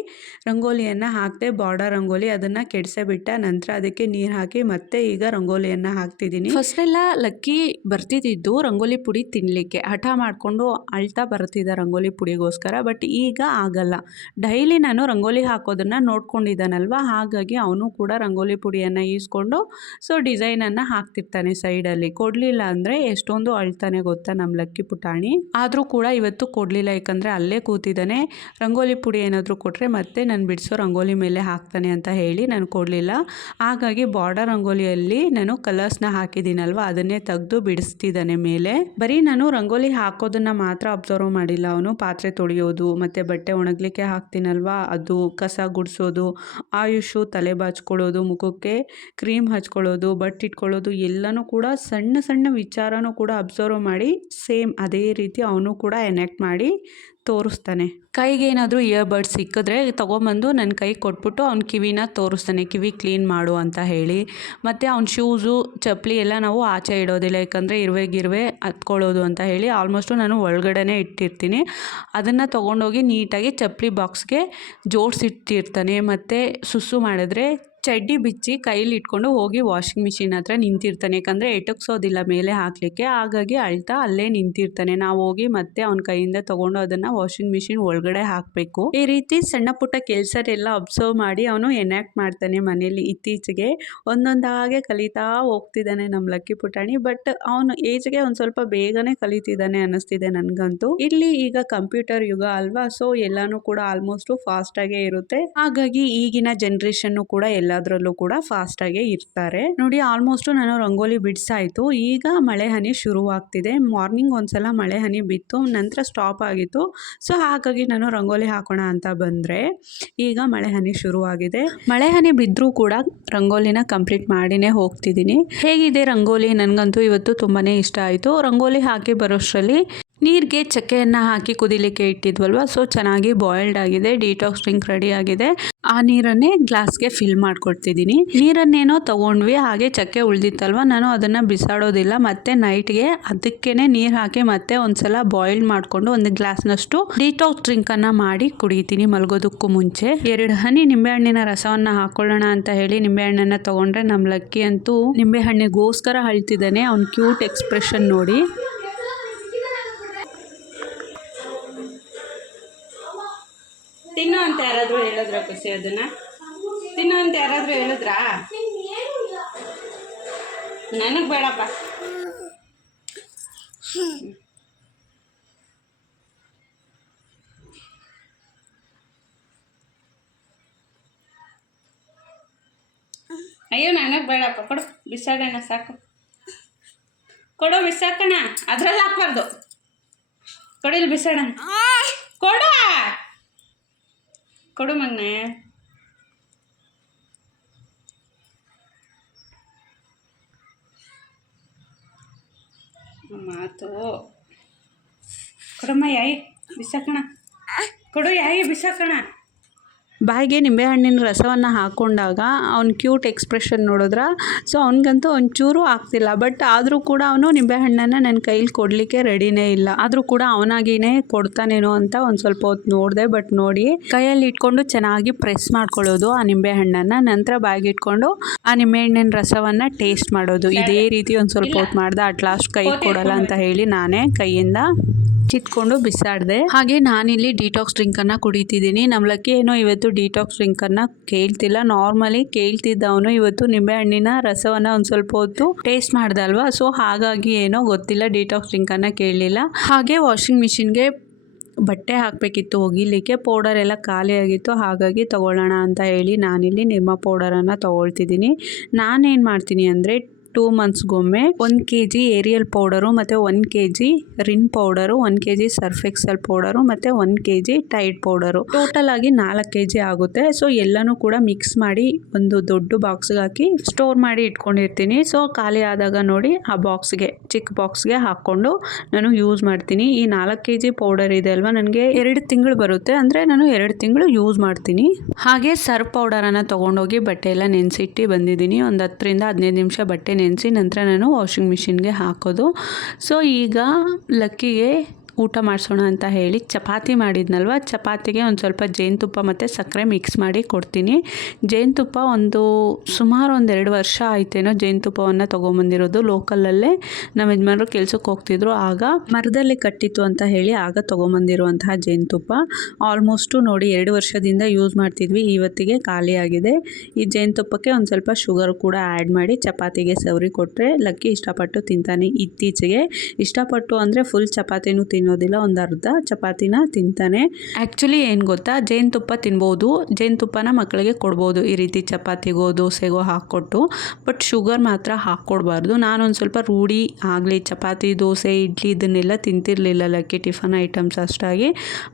ರಂಗೋಲಿಯನ್ನು ಹಾಕಿದೆ, ಬಾರ್ಡರ್ ರಂಗೋಲಿ, ಅದನ್ನು ಕೆಡಿಸೇ ಬಿಟ್ಟ. ನಂತರ ಅದಕ್ಕೆ ನೀರು ಹಾಕಿ ಮತ್ತೆ ಈಗ ರಂಗೋಲಿಯನ್ನು ಹಾಕ್ತಿದ್ದೀನಿ. ಫಸ್ಟ್ ಎಲ್ಲ ಲಕ್ಕಿ ಬರ್ತಿದ್ದು ರಂಗೋಲಿ ಪುಡಿ ತಿನ್ನಲಿಕ್ಕೆ ಹಠ ಮಾಡಿಕೊಂಡು ಅಳ್ತಾ ಬರ್ತಿದ್ದ ರಂಗೋಲಿ ಪುಡಿಗೋಸ್ಕರ. ಬಟ್ ಈಗ ಆಗಲ್ಲ, ಡೈಲಿ ನಾನು ರಂಗೋಲಿ ಹಾಕೋದನ್ನು ನೋಡ್ಕೊಂಡಿದ್ದಾನಲ್ವ, ಹಾಗಾಗಿ ಅವನು ಕೂಡ ರಂಗೋಲಿ ಪುಡಿಯನ್ನು ಈಸ್ಕೊಂಡು ಸೊ ಡಿಸೈನನ್ನು ಹಾಕ್ತಿರ್ತಾನೆ ಸೈಡಲ್ಲಿ. ಕೊಡಲಿಲ್ಲ ಅಂದರೆ ಎಷ್ಟೊಂದು ಅಳ್ತಾನೆ ಗೊತ್ತಾ ನಮ್ಮ ಲಕ್ಕಿ ಪುಟಾಣಿ. ಆದರೂ ಕೂಡ ಇವತ್ತು ಕೊಡಲಿಲ್ಲ, ಯಾಕಂದರೆ ಅಲ್ಲೇ ಕೂತಿದ್ದಾನೆ. ರಂಗೋಲಿ ಪುಡಿ ಏನಾದರೂ ಕೊಟ್ಟರೆ ಮತ್ತೆ ನಾನು ಬಿಡಿಸೋ ರಂಗೋಲಿ ಮೇಲೆ ಹಾಕ್ತಾನೆ ಅಂತ ಹೇಳಿ ನಾನು ಕೊಡಲಿಲ್ಲ. ಹಾಗಾಗಿ ಬಾರ್ಡರ್ ರಂಗೋಲಿಯಲ್ಲಿ ನಾನು ಕಲರ್ಸ್ನ ಹಾಕಿದ್ದೀನಲ್ವ, ಅದನ್ನೇ ತೆಗೆದು ಬಿಡಿಸ್ತಿದ್ದಾನೆ ಮೇಲೆ. ಬರೀ ನಾನು ರಂಗೋಲಿ ಹಾಕೋದನ್ನು ಮಾತ್ರ ಅಬ್ಸರ್ವ್ ಮಾಡಿಲ್ಲ ಅವನು. ಪಾತ್ರೆ ತೊಳೆಯೋದು, ಮತ್ತು ಬಟ್ಟೆ ಒಣಗಲಿಕ್ಕೆ ಹಾಕ್ತೀನಲ್ವ ಅದು, ಕಸ ಗುಡಿಸೋದು, ಆಯುಷು ತಲೆ ಬಾಚ್ಕೊಳ್ಳೋದು, ಮುಖಕ್ಕೆ ಕ್ರೀಮ್ ಹಚ್ಕೊಳ್ಳೋದು, ಬಟ್ಟೆ ಇಟ್ಕೊಳ್ಳೋದು ಎಲ್ಲನೂ ಕೂಡ ಸಣ್ಣ ಸಣ್ಣ ವಿಚಾರನೂ ಕೂಡ ಅಬ್ಸರ್ವ್ ಮಾಡಿ ಸೇಮ್ ಅದೇ ರೀತಿ ಅವನು ಕೂಡ ಎನೆಕ್ಟ್ ಮಾಡಿ ತೋರಿಸ್ತಾನೆ. ಕೈಗೆ ಏನಾದರೂ ಇಯರ್ಬಡ್ಸ್ ಸಿಕ್ಕಿದ್ರೆ ತೊಗೊಂಬಂದು ನನ್ನ ಕೈಗೆ ಕೊಟ್ಬಿಟ್ಟು ಅವ್ನ ಕಿವಿನ ತೋರಿಸ್ತಾನೆ, ಕಿವಿ ಕ್ಲೀನ್ ಮಾಡು ಅಂತ ಹೇಳಿ. ಮತ್ತು ಅವ್ನ ಶೂಸು ಚಪ್ಪಲಿ ಎಲ್ಲ ನಾವು ಆಚೆ ಇಡೋದಿಲ್ಲ, ಯಾಕಂದರೆ ಇರುವೆ ಹತ್ಕೊಳ್ಳೋದು ಅಂತ ಹೇಳಿ ಆಲ್ಮೋಸ್ಟು ನಾನು ಒಳಗಡೆನೇ ಇಟ್ಟಿರ್ತೀನಿ. ಅದನ್ನು ತೊಗೊಂಡೋಗಿ ನೀಟಾಗಿ ಚಪ್ಪಲಿ ಬಾಕ್ಸ್ಗೆ ಜೋಡಿಸಿಟ್ಟಿರ್ತಾನೆ. ಮತ್ತು ಸುಸ್ಸು ಮಾಡಿದ್ರೆ ಚಡ್ಡಿ ಬಿಚ್ಚಿ ಕೈಲಿ ಇಟ್ಕೊಂಡು ಹೋಗಿ ವಾಷಿಂಗ್ ಮಿಷಿನ್ ಹತ್ರ ನಿಂತಿರ್ತಾನೆ, ಯಾಕಂದರೆ ಎಟಕ್ಸೋದಿಲ್ಲ ಮೇಲೆ ಹಾಕಲಿಕ್ಕೆ. ಹಾಗಾಗಿ ಅಳ್ತಾ ಅಲ್ಲೇ ನಿಂತಿರ್ತಾನೆ. ನಾವು ಹೋಗಿ ಮತ್ತೆ ಅವನ ಕೈಯಿಂದ ತೊಗೊಂಡು ಅದನ್ನು ವಾಷಿಂಗ್ ಮಿಷಿನ್ ಒಳಗಡೆ ಹಾಕಬೇಕು. ಈ ರೀತಿ ಸಣ್ಣ ಪುಟ್ಟ ಕೆಲಸನೆಲ್ಲ ಅಬ್ಸರ್ವ್ ಮಾಡಿ ಅವನು ಎನಾಕ್ಟ್ ಮಾಡ್ತಾನೆ ಮನೇಲಿ. ಇತ್ತೀಚೆಗೆ ಒಂದೊಂದಾಗೆ ಕಲಿತಾ ಹೋಗ್ತಿದ್ದಾನೆ ನಮ್ಮ ಲಕ್ಕಿ ಪುಟಾಣಿ. ಬಟ್ ಅವನು ಏಜ್ಗೆ ಒಂದು ಸ್ವಲ್ಪ ಬೇಗನೆ ಕಲಿತಿದ್ದಾನೆ ಅನ್ನಿಸ್ತಿದೆ ನನಗಂತೂ. ಇಲ್ಲಿ ಈಗ ಕಂಪ್ಯೂಟರ್ ಯುಗ ಅಲ್ವಾ, ಸೊ ಎಲ್ಲನೂ ಕೂಡ ಆಲ್ಮೋಸ್ಟು ಫಾಸ್ಟಾಗೇ ಇರುತ್ತೆ. ಹಾಗಾಗಿ ಈಗಿನ ಜನ್ರೇಷನ್ನು ಕೂಡ ಎಲ್ಲದರಲ್ಲೂ ಕೂಡ ಫಾಸ್ಟಾಗೇ ಇರ್ತಾರೆ. ನೋಡಿ ಆಲ್ಮೋಸ್ಟು ನಾನು ರಂಗೋಲಿ ಬಿಡಿಸಾಯಿತು. ಈಗ ಮಳೆ ಹನಿ ಶುರುವಾಗ್ತಿದೆ. ಮಾರ್ನಿಂಗ್ ಒಂದ್ಸಲ ಮಳೆ ಹನಿ ಬಿತ್ತು, ನಂತರ ಸ್ಟಾಪ್ ಆಗಿತ್ತು. ಸೊ ಹಾಗಾಗಿ ನಾನು ರಂಗೋಲಿ ಹಾಕೋಣ ಅಂತ ಬಂದರೆ ಈಗ ಮಳೆ ಹನಿ ಶುರುವಾಗಿದೆ. ಮಳೆ ಹನಿ ಬಿದ್ದರೂ ಕೂಡ ರಂಗೋಲಿನ ಕಂಪ್ಲೀಟ್ ಮಾಡಿನೇ ಹೋಗ್ತಿದ್ದೀನಿ. ಹೇಗಿದೆ ರಂಗೋಲಿ? ನನಗಂತೂ ಇವತ್ತು ತುಂಬಾ ಇಷ್ಟ ಆಯಿತು. ರಂಗೋಲಿ ಹಾಕಿ ಬರೋಷ್ಟರಲ್ಲಿ ನೀರಿಗೆ ಚಕ್ಕೆಯನ್ನು ಹಾಕಿ ಕುದಿಲಿಕ್ಕೆ ಇಟ್ಟಿದ್ವಲ್ವ, ಸೊ ಚೆನ್ನಾಗಿ ಬಾಯ್ಲ್ಡ್ ಆಗಿದೆ. ಡಿಟಾಕ್ಸ್ ಡ್ರಿಂಕ್ ರೆಡಿ ಆಗಿದೆ. ಆ ನೀರನ್ನೇ ಗ್ಲಾಸ್ಗೆ ಫಿಲ್ ಮಾಡ್ಕೊಡ್ತಿದ್ದೀನಿ. ನೀರನ್ನೇನೋ ತೊಗೊಂಡ್ವಿ, ಹಾಗೆ ಚಕ್ಕೆ ಉಳಿದಿತ್ತಲ್ವ, ನಾನು ಅದನ್ನು ಬಿಸಾಡೋದಿಲ್ಲ. ಮತ್ತು ನೈಟ್ಗೆ ಅದಕ್ಕೇ ನೀರು ಹಾಕಿ ಮತ್ತೆ ಒಂದ್ಸಲ ಬಾಯ್ಲ್ ಮಾಡಿಕೊಂಡು ಒಂದು ಗ್ಲಾಸ್ನಷ್ಟು ಡಿಟಾಕ್ಸ್ ಡ್ರಿಂಕನ್ನು ಮಾಡಿ ಕುಡಿತೀನಿ ಮಲಗೋದಕ್ಕೂ ಮುಂಚೆ. 2 ಹನಿ ನಿಂಬೆಹಣ್ಣಿನ ರಸವನ್ನು ಹಾಕೊಳ್ಳೋಣ ಅಂತ ಹೇಳಿ ನಿಂಬೆಹಣ್ಣನ್ನು ತೊಗೊಂಡ್ರೆ ನಮ್ಮ ಲಕ್ಕಿ ಅಂತೂ ನಿಂಬೆಹಣ್ಣಿಗೋಸ್ಕರ ಅಳ್ತಿದ್ದಾನೆ. ಅವ್ನ ಕ್ಯೂಟ್ ಎಕ್ಸ್ಪ್ರೆಷನ್ ನೋಡಿ. ತಿನ್ನು ಅಂತ ಯಾರಾದರೂ ಹೇಳಿದ್ರ ಖುಷಿ? ಅದನ್ನು ತಿನ್ನು ಅಂತ ಯಾರಾದರೂ ಹೇಳಿದ್ರಾ? ನನಗೆ ಬೇಡಪ್ಪ. ಅಯ್ಯೋ ನನಗೆ ಬೇಡಪ್ಪ, ಕೊಡು ಬಿಸಾಡೋಣ, ಸಾಕು ಕೊಡು, ಬಿಸಾಕೋಣ. ಅದ್ರಲ್ಲಿ ಹಾಕ್ಬಾರ್ದು, ಕೊಡಿಲಿ ಬಿಸಾಡೋಣ. ಕೊಡು ಕೊಡು ಮಗನೇ. ಮಾತು ಕೊಡಮ್ಮ, ಯಾಯಿ ಬಿಸಾಕೋಣ. ಕೊಡು ಯಾಯಿ ಬಿಸಾಕೋಣ. ಬಾಯಿಗೆ ನಿಂಬೆಹಣ್ಣಿನ ರಸವನ್ನು ಹಾಕ್ಕೊಂಡಾಗ ಅವ್ನು ಕ್ಯೂಟ್ ಎಕ್ಸ್ಪ್ರೆಷನ್ ನೋಡಿದ್ರೆ ಸೊ ಅವ್ನಿಗಂತೂ ಒಂಚೂರು ಆಗ್ತಿಲ್ಲ. ಬಟ್ ಆದರೂ ಕೂಡ ಅವನು ನಿಂಬೆಹಣ್ಣನ್ನು ನನ್ನ ಕೈಲಿ ಕೊಡಲಿಕ್ಕೆ ರೆಡಿನೇ ಇಲ್ಲ. ಆದರೂ ಕೂಡ ಅವನಾಗಿಯೇ ಕೊಡ್ತಾನೇನೋ ಅಂತ ಒಂದು ಸ್ವಲ್ಪ ಹೊತ್ತು ನೋಡಿದೆ. ಬಟ್ ನೋಡಿ ಕೈಯಲ್ಲಿ ಇಟ್ಕೊಂಡು ಚೆನ್ನಾಗಿ ಪ್ರೆಸ್ ಮಾಡ್ಕೊಳ್ಳೋದು ಆ ನಿಂಬೆಹಣ್ಣನ್ನು, ನಂತರ ಬಾಯಿಗೆ ಇಟ್ಕೊಂಡು ಆ ನಿಂಬೆಹಣ್ಣಿನ ರಸವನ್ನು ಟೇಸ್ಟ್ ಮಾಡೋದು. ಇದೇ ರೀತಿ ಒಂದು ಸ್ವಲ್ಪ ಹೊತ್ತು ಮಾಡ್ದೆ. ಅಟ್ ಲಾಸ್ಟ್ ಕೈ ಕೊಡಲ್ಲ ಅಂತ ಹೇಳಿ ನಾನೇ ಕೈಯಿಂದ ಕಿತ್ಕೊಂಡು ಬಿಸಾಡಿದೆ. ಹಾಗೆ ನಾನಿಲ್ಲಿ ಡಿಟಾಕ್ಸ್ ಡ್ರಿಂಕನ್ನು ಕುಡಿತಿದ್ದೀನಿ. ನಮ್ಮಲಕ್ಕಿ ಏನೋ ಇವತ್ತು ಡಿಟಾಕ್ಸ್ ಡ್ರಿಂಕನ್ನು ಕೇಳ್ತಿಲ್ಲ. ನಾರ್ಮಲಿ ಕೇಳ್ತಿದ್ದವನು ಇವತ್ತು ನಿಂಬೆಹಣ್ಣಿನ ರಸವನ್ನು ಒಂದು ಸ್ವಲ್ಪ ಹೊತ್ತು ಟೇಸ್ಟ್ ಮಾಡ್ದೆ ಅಲ್ವಾ, ಸೊ ಹಾಗಾಗಿ ಏನೋ ಗೊತ್ತಿಲ್ಲ ಡಿಟಾಕ್ಸ್ ಡ್ರಿಂಕನ್ನು ಕೇಳಲಿಲ್ಲ. ಹಾಗೆ ವಾಷಿಂಗ್ ಮಿಷಿನ್ಗೆ ಬಟ್ಟೆ ಹಾಕಬೇಕಿತ್ತು ಒಗಿಲಿಕ್ಕೆ, ಪೌಡರ್ ಎಲ್ಲ ಖಾಲಿಯಾಗಿತ್ತು. ಹಾಗಾಗಿ ತೊಗೊಳ್ಳೋಣ ಅಂತ ಹೇಳಿ ನಾನಿಲ್ಲಿ ನಿರ್ಮಾ ಪೌಡರನ್ನು ತೊಗೊಳ್ತಿದ್ದೀನಿ. ನಾನೇನು ಮಾಡ್ತೀನಿ ಅಂದರೆ 2 ಮಂತ್ಸ್ಗೊಮ್ಮೆ 1 kg ಏರಿಯಲ್ ಪೌಡರು ಮತ್ತು 1 kg Rin powder, 1 kg Surf Excel powder ಮತ್ತು 1 kg ಟೈಡ್ ಪೌಡರು, ಟೋಟಲ್ ಆಗಿ 4 kg ಆಗುತ್ತೆ. ಸೊ ಎಲ್ಲನೂ ಕೂಡ ಮಿಕ್ಸ್ ಮಾಡಿ ಒಂದು ದೊಡ್ಡ ಬಾಕ್ಸ್ಗೆ ಹಾಕಿ ಸ್ಟೋರ್ ಮಾಡಿ ಇಟ್ಕೊಂಡಿರ್ತೀನಿ. ಸೊ ಖಾಲಿ ಆದಾಗ ನೋಡಿ ಆ ಬಾಕ್ಸ್ಗೆ, ಚಿಕ್ಕ ಬಾಕ್ಸ್ಗೆ ಹಾಕ್ಕೊಂಡು ನಾನು ಯೂಸ್ ಮಾಡ್ತೀನಿ. ಈ 4 kg ಪೌಡರ್ ಇದೆ ಅಲ್ವಾ, ನನಗೆ 2 ತಿಂಗಳು ಬರುತ್ತೆ. ಅಂದರೆ ನಾನು 2 ತಿಂಗಳು ಯೂಸ್ ಮಾಡ್ತೀನಿ. ಹಾಗೆ ಸರ್ಫ್ ಪೌಡರನ್ನು ತೊಗೊಂಡೋಗಿ ಬಟ್ಟೆ ಎಲ್ಲ ನೆನೆಸಿಟ್ಟು ಬಂದಿದ್ದೀನಿ. ಒಂದು 10 ರಿಂದ 15 ನಿಮಿಷ ಬಟ್ಟೆ ನೆನೆಸಿ ನಂತರ ನಾನು ವಾಷಿಂಗ್ ಮಿಷಿನ್ಗೆ ಹಾಕೋದು. ಸೊ ಈಗ ಲಕ್ಕಿಗೆ ಊಟ ಮಾಡಿಸೋಣ ಅಂತ ಹೇಳಿ ಚಪಾತಿ ಮಾಡಿದ್ನಲ್ವ, ಚಪಾತಿಗೆ ಒಂದು ಸ್ವಲ್ಪ ಜೇನುತುಪ್ಪ ಮತ್ತು ಸಕ್ಕರೆ ಮಿಕ್ಸ್ ಮಾಡಿ ಕೊಡ್ತೀನಿ. ಜೇನುತುಪ್ಪ ಸುಮಾರು 2 ವರ್ಷ ಆಯ್ತೇನೋ ಜೇನುತುಪ್ಪವನ್ನು ತೊಗೊಂಬಂದಿರೋದು. ಲೋಕಲಲ್ಲೇ ನಮ್ಮ ಯಜಮಾನರು ಕೆಲ್ಸಕ್ಕೆ ಹೋಗ್ತಿದ್ರು, ಆಗ ಮರದಲ್ಲಿ ಕಟ್ಟಿತ್ತು ಅಂತ ಹೇಳಿ ಆಗ ತೊಗೊಂಬಂದಿರುವಂತಹ ಜೇನುತುಪ್ಪ. ಆಲ್ಮೋಸ್ಟು ನೋಡಿ 2 ವರ್ಷದಿಂದ ಯೂಸ್ ಮಾಡ್ತಿದ್ವಿ, ಇವತ್ತಿಗೆ ಖಾಲಿಯಾಗಿದೆ. ಈ ಜೇನುತುಪ್ಪಕ್ಕೆ ಒಂದು ಸ್ವಲ್ಪ ಶುಗರ್ ಕೂಡ ಆ್ಯಡ್ ಮಾಡಿ ಚಪಾತಿಗೆ ಸವರಿ ಕೊಟ್ಟರೆ ಲಕ್ಕಿ ಇಷ್ಟಪಟ್ಟು ತಿಂತಾನೆ. ಇತ್ತೀಚೆಗೆ ಇಷ್ಟಪಟ್ಟು ಅಂದರೆ ಫುಲ್ ಚಪಾತಿನೂ ತಿನ್ನೋದಿಲ್ಲ, ಒಂದು ಅರ್ಧ ಚಪಾತಿನ ತಿಂತಾನೆ. ಆ್ಯಕ್ಚುಲಿ ಏನು ಗೊತ್ತಾ, ಜೇನುತುಪ್ಪ ತಿನ್ಬೋದು, ಜೇನುತುಪ್ಪನ ಮಕ್ಕಳಿಗೆ ಕೊಡ್ಬೋದು ಈ ರೀತಿ ಚಪಾತಿಗೋ ದೋಸೆಗೋ ಹಾಕ್ಕೊಟ್ಟು. ಬಟ್ ಶುಗರ್ ಮಾತ್ರ ಹಾಕ್ಕೊಡ್ಬಾರ್ದು. ನಾನೊಂದು ಸ್ವಲ್ಪ ರೂಢಿ ಆಗಲಿ, ಚಪಾತಿ ದೋಸೆ ಇಡ್ಲಿ ಇದನ್ನೆಲ್ಲ ತಿಂತಿರಲಿಲ್ಲ ಲಕ್ಕಿ, ಟಿಫನ್ ಐಟಮ್ಸ್ ಅಷ್ಟಾಗಿ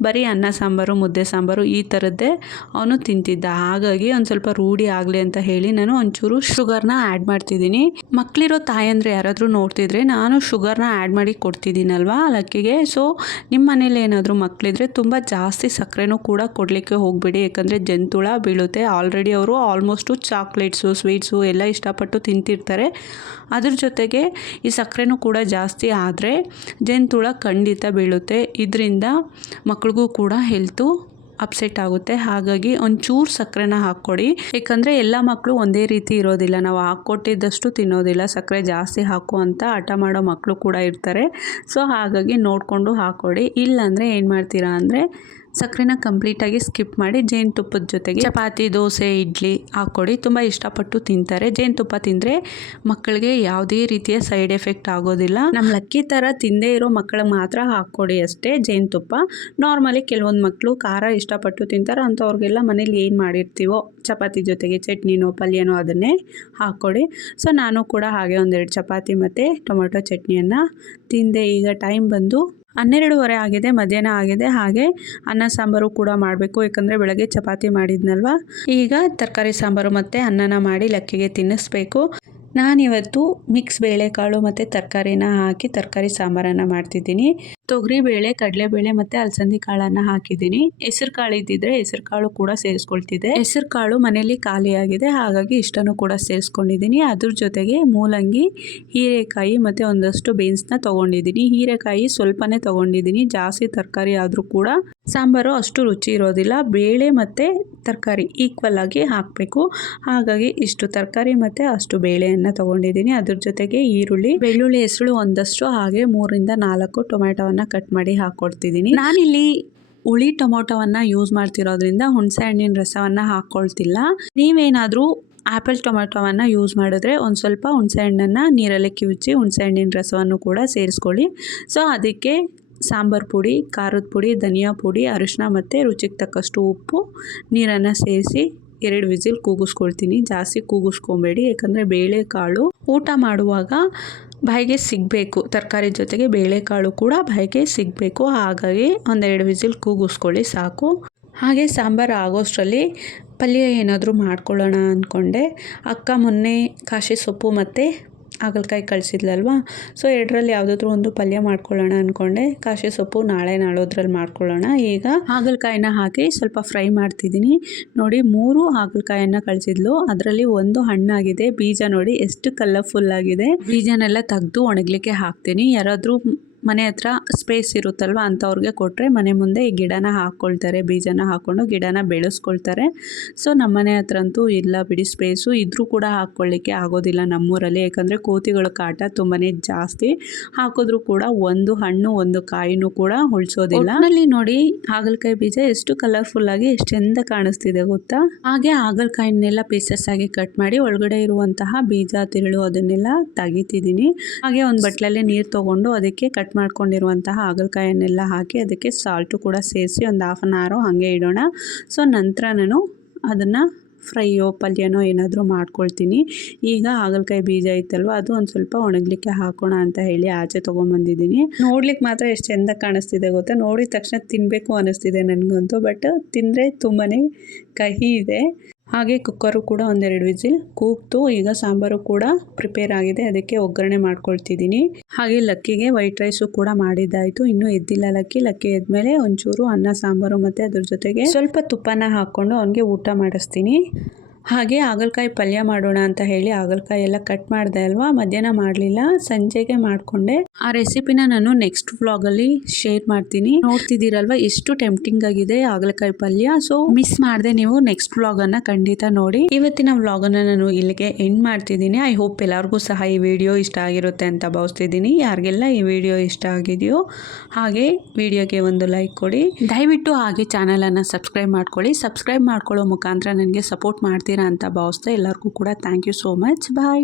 ಬರೀ ಅನ್ನ ಸಾಂಬಾರು ಮುದ್ದೆ ಸಾಂಬಾರು ಈ ಥರದ್ದೇ ಅವನು ತಿಂತಿದ್ದ. ಹಾಗಾಗಿ ಒಂದು ಸ್ವಲ್ಪ ರೂಢಿ ಆಗಲಿ ಅಂತ ಹೇಳಿ ನಾನು ಒಂಚೂರು ಶುಗರ್ನ ಆ್ಯಡ್ ಮಾಡ್ತಿದ್ದೀನಿ. ಮಕ್ಕಳಿರೋ ತಾಯಂದ್ರೆ ಯಾರಾದರೂ ನೋಡ್ತಿದ್ರೆ ನಾನು ಶುಗರ್ನ ಆ್ಯಡ್ ಮಾಡಿ ಕೊಡ್ತಿದ್ದೀನಲ್ವಾ ಲಕ್ಕಿಗೆ. ಸೊ ನಿಮ್ಮ ಮನೇಲಿ ಏನಾದರೂ ಮಕ್ಕಳಿದ್ರೆ ತುಂಬ ಜಾಸ್ತಿ ಸಕ್ಕರೆನೂ ಕೂಡ ಕೊಡಲಿಕ್ಕೆ ಹೋಗಬೇಡಿ, ಯಾಕಂದರೆ ಜಂತುಳ ಬೀಳುತ್ತೆ. ಆಲ್ರೆಡಿ ಅವರು ಆಲ್ಮೋಸ್ಟು ಚಾಕ್ಲೇಟ್ಸು ಸ್ವೀಟ್ಸು ಎಲ್ಲ ಇಷ್ಟಪಟ್ಟು ತಿಂತಿರ್ತಾರೆ. ಅದ್ರ ಜೊತೆಗೆ ಈ ಸಕ್ಕರೆನೂ ಕೂಡ ಜಾಸ್ತಿ ಆದರೆ ಜಂತುಳ ಖಂಡಿತ ಬೀಳುತ್ತೆ. ಇದರಿಂದ ಮಕ್ಳಿಗೂ ಕೂಡ ಹೆಲ್ತು ಅಪ್ಸೆಟ್ ಆಗುತ್ತೆ. ಹಾಗಾಗಿ ಒಂಚೂರು ಸಕ್ಕರೆನ ಹಾಕ್ಕೊಡಿ, ಯಾಕಂದರೆ ಎಲ್ಲ ಮಕ್ಕಳು ಒಂದೇ ರೀತಿ ಇರೋದಿಲ್ಲ. ನಾವು ಹಾಕ್ಕೊಟ್ಟಿದ್ದಷ್ಟು ತಿನ್ನೋದಿಲ್ಲ, ಸಕ್ಕರೆ ಜಾಸ್ತಿ ಹಾಕು ಅಂತ ಹಠ ಮಾಡೋ ಮಕ್ಕಳು ಕೂಡ ಇರ್ತಾರೆ. ಸೊ ಹಾಗಾಗಿ ನೋಡಿಕೊಂಡು ಹಾಕ್ಕೊಡಿ. ಇಲ್ಲಾಂದರೆ ಏನು ಮಾಡ್ತೀರಾ ಅಂದರೆ ಸಕ್ಕರೆನ ಕಂಪ್ಲೀಟಾಗಿ ಸ್ಕಿಪ್ ಮಾಡಿ ಜೇನುತುಪ್ಪದ ಜೊತೆಗೆ ಚಪಾತಿ ದೋಸೆ ಇಡ್ಲಿ ಹಾಕ್ಕೊಡಿ. ತುಂಬ ಇಷ್ಟಪಟ್ಟು ತಿಂತಾರೆ. ಜೇನುತುಪ್ಪ ತಿಂದರೆ ಮಕ್ಕಳಿಗೆ ಯಾವುದೇ ರೀತಿಯ ಸೈಡ್ ಎಫೆಕ್ಟ್ ಆಗೋದಿಲ್ಲ. ನಮ್ಮ ಲಕ್ಕಿ ಥರ ತಿಂದೇ ಇರೋ ಮಕ್ಕಳಿಗೆ ಮಾತ್ರ ಹಾಕ್ಕೊಡಿ ಅಷ್ಟೇ ಜೇನುತುಪ್ಪ. ನಾರ್ಮಲಿ ಕೆಲವೊಂದು ಮಕ್ಕಳು ಖಾರ ಇಷ್ಟಪಟ್ಟು ತಿಂತಾರೆ, ಅಂಥವ್ರಿಗೆಲ್ಲ ಮನೇಲಿ ಏನು ಮಾಡಿರ್ತೀವೋ ಚಪಾತಿ ಜೊತೆಗೆ ಚಟ್ನಿನೋ ಪಲ್ಯನೋ ಅದನ್ನೇ ಹಾಕ್ಕೊಡಿ. ಸೊ ನಾನು ಕೂಡ ಹಾಗೆ 1-2 ಚಪಾತಿ ಮತ್ತು ಟೊಮೆಟೊ ಚಟ್ನಿಯನ್ನು ತಿಂದೆ. ಈಗ ಟೈಮ್ ಬಂದು 12:30 ಆಗಿದೆ, ಮಧ್ಯಾಹ್ನ ಆಗಿದೆ. ಹಾಗೆ ಅನ್ನ ಸಾಂಬಾರು ಕೂಡ ಮಾಡಬೇಕು, ಯಾಕಂದರೆ ಬೆಳಗ್ಗೆ ಚಪಾತಿ ಮಾಡಿದ್ನಲ್ವ. ಈಗ ತರಕಾರಿ ಸಾಂಬಾರು ಮತ್ತು ಅನ್ನನ ಮಾಡಿ ಲಕ್ಕಿಗೆ ತಿನ್ನಿಸ್ಬೇಕು. ನಾನಿವತ್ತು ಮಿಕ್ಸ್ ಬೇಳೆಕಾಳು ಮತ್ತು ತರಕಾರಿನ ಹಾಕಿ ತರಕಾರಿ ಸಾಂಬಾರನ್ನು ಮಾಡ್ತಿದ್ದೀನಿ. ತೊಗರಿಬೇಳೆ, ಕಡಲೆಬೇಳೆ ಮತ್ತು ಅಲಸಂದಿ ಕಾಳನ್ನು ಹಾಕಿದ್ದೀನಿ. ಹೆಸರು ಕಾಳು ಇದ್ದಿದ್ರೆ ಹೆಸರು ಕಾಳು ಕೂಡ ಸೇರಿಸ್ಕೊಳ್ತಿದ್ದೆ. ಹೆಸರು ಕಾಳು ಮನೇಲಿ ಖಾಲಿಯಾಗಿದೆ, ಹಾಗಾಗಿ ಇಷ್ಟನ್ನು ಕೂಡ ಸೇರಿಸ್ಕೊಂಡಿದ್ದೀನಿ. ಅದ್ರ ಜೊತೆಗೆ ಮೂಲಂಗಿ, ಹೀರೆಕಾಯಿ ಮತ್ತು ಒಂದಷ್ಟು ಬೀನ್ಸ್ನ ತೊಗೊಂಡಿದ್ದೀನಿ. ಹೀರೆಕಾಯಿ ಸ್ವಲ್ಪನೇ ತೊಗೊಂಡಿದ್ದೀನಿ, ಜಾಸ್ತಿ ತರಕಾರಿ ಆದರೂ ಕೂಡ ಸಾಂಬಾರು ಅಷ್ಟು ರುಚಿ ಇರೋದಿಲ್ಲ. ಬೇಳೆ ಮತ್ತು ತರಕಾರಿ ಈಕ್ವಲ್ ಆಗಿ ಹಾಕಬೇಕು. ಹಾಗಾಗಿ ಇಷ್ಟು ತರಕಾರಿ ಮತ್ತು ಅಷ್ಟು ಬೇಳೆಯನ್ನು ತೊಗೊಂಡಿದ್ದೀನಿ. ಅದ್ರ ಜೊತೆಗೆ ಈರುಳ್ಳಿ, ಬೆಳ್ಳುಳ್ಳಿ ಹೆಸರು ಒಂದಷ್ಟು, ಹಾಗೆ 3ರಿಂದ 4 ಟೊಮೆಟೊವನ್ನು ಕಟ್ ಮಾಡಿ ಹಾಕ್ಕೊಡ್ತಿದ್ದೀನಿ. ನಾನಿಲ್ಲಿ ಹುಳಿ ಟೊಮೊಟೊವನ್ನು ಯೂಸ್ ಮಾಡ್ತಿರೋದ್ರಿಂದ ಹುಣಸೆ ಹಣ್ಣಿನ ರಸವನ್ನು ಹಾಕ್ಕೊಳ್ತಿಲ್ಲ. ನೀವೇನಾದರೂ ಆ್ಯಪಲ್ ಟೊಮೆಟೊವನ್ನು ಯೂಸ್ ಮಾಡಿದ್ರೆ ಒಂದು ಸ್ವಲ್ಪ ಹುಣಸೆ ಹಣ್ಣನ್ನು ನೀರಲ್ಲಿ ಕಿವುಚಿ ಹುಣಸೆ ಹಣ್ಣಿನ ರಸವನ್ನು ಕೂಡ ಸೇರಿಸ್ಕೊಳ್ಳಿ. ಸೊ ಅದಕ್ಕೆ ಸಾಂಬಾರು ಪುಡಿ, ಖಾರದ ಪುಡಿ, ಧನಿಯಾ ಪುಡಿ, ಅರಿಶಿನ ಮತ್ತು ರುಚಿಗೆ ತಕ್ಕಷ್ಟು ಉಪ್ಪು, ನೀರನ್ನು ಸೇರಿಸಿ 2 ವಿಸಿಲ್ ಕೂಗಿಸ್ಕೊಳ್ತೀನಿ. ಜಾಸ್ತಿ ಕೂಗಿಸ್ಕೊಬೇಡಿ, ಯಾಕಂದರೆ ಬೇಳೆಕಾಳು ಊಟ ಮಾಡುವಾಗ ಬಾಯಿಗೆ ಸಿಗಬೇಕು. ತರಕಾರಿ ಜೊತೆಗೆ ಬೇಳೆಕಾಳು ಕೂಡ ಬಾಯಿಗೆ ಸಿಗಬೇಕು. ಹಾಗಾಗಿ 1-2 ವಿಸಿಲ್ ಕೂಗಿಸ್ಕೊಳ್ಳಿ ಸಾಕು. ಹಾಗೆ ಸಾಂಬಾರು ಆಗೋಷ್ಟರಲ್ಲಿ ಪಲ್ಯ ಏನಾದರೂ ಮಾಡ್ಕೊಳ್ಳೋಣ ಅಂದ್ಕೊಂಡೆ. ಅಕ್ಕ ಮೊನ್ನೆ ಕಾಶಿ ಸೊಪ್ಪು ಮತ್ತು ಹಾಗಲಕಾಯಿ ಕಳಿಸಿದ್ಲಲ್ವ. ಸೊ ಎರಡರಲ್ಲಿ ಯಾವುದಾದ್ರೂ ಒಂದು ಪಲ್ಯ ಮಾಡ್ಕೊಳ್ಳೋಣ ಅಂದ್ಕೊಂಡೆ. ಕಾಶಿ ಸೊಪ್ಪು ನಾಳೆ ನಾಳೋದ್ರಲ್ಲಿ ಮಾಡ್ಕೊಳ್ಳೋಣ. ಈಗ ಹಾಗಲಕಾಯಿನ ಹಾಕಿ ಸ್ವಲ್ಪ ಫ್ರೈ ಮಾಡ್ತಿದ್ದೀನಿ. ನೋಡಿ 3 ಹಾಗಲಕಾಯನ್ನು ಕಳಿಸಿದ್ಲು. ಅದರಲ್ಲಿ ಒಂದು ಹಣ್ಣಾಗಿದೆ. ಬೀಜ ನೋಡಿ ಎಷ್ಟು ಕಲರ್ಫುಲ್ ಆಗಿದೆ. ಬೀಜನೆಲ್ಲ ತೆಗೆದು ಒಣಗಲಿಕ್ಕೆ ಹಾಕ್ತೀನಿ. ಯಾರಾದರೂ ಮನೆ ಹತ್ರ ಸ್ಪೇಸ್ ಇರುತ್ತಲ್ವ ಅಂಥವ್ರಿಗೆ ಕೊಟ್ಟರೆ ಮನೆ ಮುಂದೆ ಈ ಗಿಡನ ಹಾಕ್ಕೊಳ್ತಾರೆ. ಬೀಜನ ಹಾಕ್ಕೊಂಡು ಗಿಡನ ಬೆಳೆಸ್ಕೊಳ್ತಾರೆ. ಸೊ ನಮ್ಮ ಮನೆ ಹತ್ರ ಅಂತೂ ಇಲ್ಲ ಬಿಡಿ ಸ್ಪೇಸು. ಇದ್ರೂ ಕೂಡ ಹಾಕ್ಕೊಳ್ಳಿಕ್ಕೆ ಆಗೋದಿಲ್ಲ ನಮ್ಮೂರಲ್ಲಿ, ಯಾಕಂದರೆ ಕೋತಿಗಳ ಕಾಟ ತುಂಬಾ ಜಾಸ್ತಿ. ಹಾಕಿದ್ರೂ ಕೂಡ ಒಂದು ಹಣ್ಣು ಒಂದು ಕಾಯಿನೂ ಕೂಡ ಉಳಿಸೋದಿಲ್ಲ. ಅಲ್ಲಿ ನೋಡಿ ಹಾಗಲಕಾಯಿ ಬೀಜ ಎಷ್ಟು ಕಲರ್ಫುಲ್ ಆಗಿ ಎಷ್ಟು ಚೆಂದ ಕಾಣಿಸ್ತಿದೆ ಗೊತ್ತಾ. ಹಾಗೆ ಹಾಗಲಕಾಯಿನೆಲ್ಲ ಪೀಸಸ್ ಆಗಿ ಕಟ್ ಮಾಡಿ ಒಳಗಡೆ ಇರುವಂತಹ ಬೀಜ ತಿರುಳು ಅದನ್ನೆಲ್ಲ ತೆಗಿತಿದ್ದೀನಿ. ಹಾಗೆ ಒಂದು ಬಟ್ಲಲ್ಲಿ ನೀರು ತೊಗೊಂಡು ಅದಕ್ಕೆ ಕಟ್ ಮಾಡ್ಕೊಂಡಿರುವಂತಹ ಹಾಗಲಕಾಯನ್ನೆಲ್ಲ ಹಾಕಿ ಅದಕ್ಕೆ ಸಾಲ್ಟು ಕೂಡ ಸೇರಿಸಿ ಒಂದು 1/2 hour ಹಾಗೆ ಇಡೋಣ. ಸೊ ನಂತರ ನಾನು ಅದನ್ನು ಫ್ರೈಯೋ ಪಲ್ಯನೋ ಏನಾದರೂ ಮಾಡ್ಕೊಳ್ತೀನಿ. ಈಗ ಹಾಗಲಕಾಯಿ ಬೀಜ ಇತ್ತಲ್ವ ಅದು ಒಂದು ಸ್ವಲ್ಪ ಒಣಗಲಿಕ್ಕೆ ಹಾಕೋಣ ಅಂತ ಹೇಳಿ ಆಚೆ ತೊಗೊಂಬಂದಿದ್ದೀನಿ. ನೋಡ್ಲಿಕ್ಕೆ ಮಾತ್ರ ಎಷ್ಟು ಚೆಂದ ಕಾಣಿಸ್ತಿದೆ ಗೊತ್ತಾ. ನೋಡಿದ ತಕ್ಷಣ ತಿನ್ನಬೇಕು ಅನ್ನಿಸ್ತಿದೆ ನನಗಂತೂ. ಬಟ್ ತಿಂದರೆ ತುಂಬಾ ಕಹಿ ಇದೆ. ಹಾಗೆ ಕುಕ್ಕರು ಕೂಡ 1-2 ವಿಸಿಲ್ ಕೂಗ್ತು. ಈಗ ಸಾಂಬಾರು ಕೂಡ ಪ್ರಿಪೇರ್ ಆಗಿದೆ. ಅದಕ್ಕೆ ಒಗ್ಗರಣೆ ಮಾಡ್ಕೊಳ್ತಿದ್ದೀನಿ. ಹಾಗೆ ಲಕ್ಕಿಗೆ ವೈಟ್ ರೈಸು ಕೂಡ ಮಾಡಿದ್ದಾಯಿತು. ಇನ್ನೂ ಎದ್ದಿಲ್ಲ ಲಕ್ಕಿ ಎದ್ಮೇಲೆ ಒಂಚೂರು ಅನ್ನ ಸಾಂಬಾರು ಮತ್ತು ಅದ್ರ ಜೊತೆಗೆ ಸ್ವಲ್ಪ ತುಪ್ಪನ ಹಾಕ್ಕೊಂಡು ಅವನಿಗೆ ಊಟ ಮಾಡಿಸ್ತೀನಿ. ಹಾಗೆ ಹಾಗಲಕಾಯಿ ಪಲ್ಯ ಮಾಡೋಣ ಅಂತ ಹೇಳಿ ಹಾಗಲಕಾಯಿ ಎಲ್ಲ ಕಟ್ ಮಾಡಿದೆ ಅಲ್ವಾ. ಮಧ್ಯಾಹ್ನ ಮಾಡಲಿಲ್ಲ, ಸಂಜೆಗೆ ಮಾಡಿಕೊಂಡೆ. ಆ ರೆಸಿಪಿನ ನಾನು ನೆಕ್ಸ್ಟ್ ವ್ಲಾಗಲ್ಲಿ ಶೇರ್ ಮಾಡ್ತೀನಿ. ನೋಡ್ತಿದ್ದೀರಲ್ವ ಎಷ್ಟು ಟೆಂಪ್ಟಿಂಗ್ ಆಗಿದೆ ಹಾಗಲಕಾಯಿ ಪಲ್ಯ. ಸೊ ಮಿಸ್ ಮಾಡದೆ ನೀವು ನೆಕ್ಸ್ಟ್ ವ್ಲಾಗನ್ನು ಖಂಡಿತ ನೋಡಿ. ಇವತ್ತಿನ ವ್ಲಾಗನ್ನು ನಾನು ಇಲ್ಲಿಗೆ ಎಂಡ್ ಮಾಡ್ತಿದ್ದೀನಿ. ಐ ಹೋಪ್ ಎಲ್ಲರಿಗೂ ಸಹ ಈ ವಿಡಿಯೋ ಇಷ್ಟ ಆಗಿರುತ್ತೆ ಅಂತ ಭಾವಿಸ್ತಿದ್ದೀನಿ. ಯಾರಿಗೆಲ್ಲ ಈ ವಿಡಿಯೋ ಇಷ್ಟ ಆಗಿದೆಯೋ ಹಾಗೆ ವಿಡಿಯೋಗೆ ಒಂದು ಲೈಕ್ ಕೊಡಿ. ದಯವಿಟ್ಟು ಹಾಗೆ ಚಾನಲನ್ನು ಸಬ್ಸ್ಕ್ರೈಬ್ ಮಾಡ್ಕೊಳ್ಳಿ. ಸಬ್ಸ್ಕ್ರೈಬ್ ಮಾಡ್ಕೊಳ್ಳೋ ಮುಖಾಂತರ ನನಗೆ ಸಪೋರ್ಟ್ ಮಾಡ್ತೀರಾ ಅಂತ ಭಾವಿಸ್ತಾ ಎಲ್ಲರಿಗೂ ಕೂಡ thank you so much. Bye.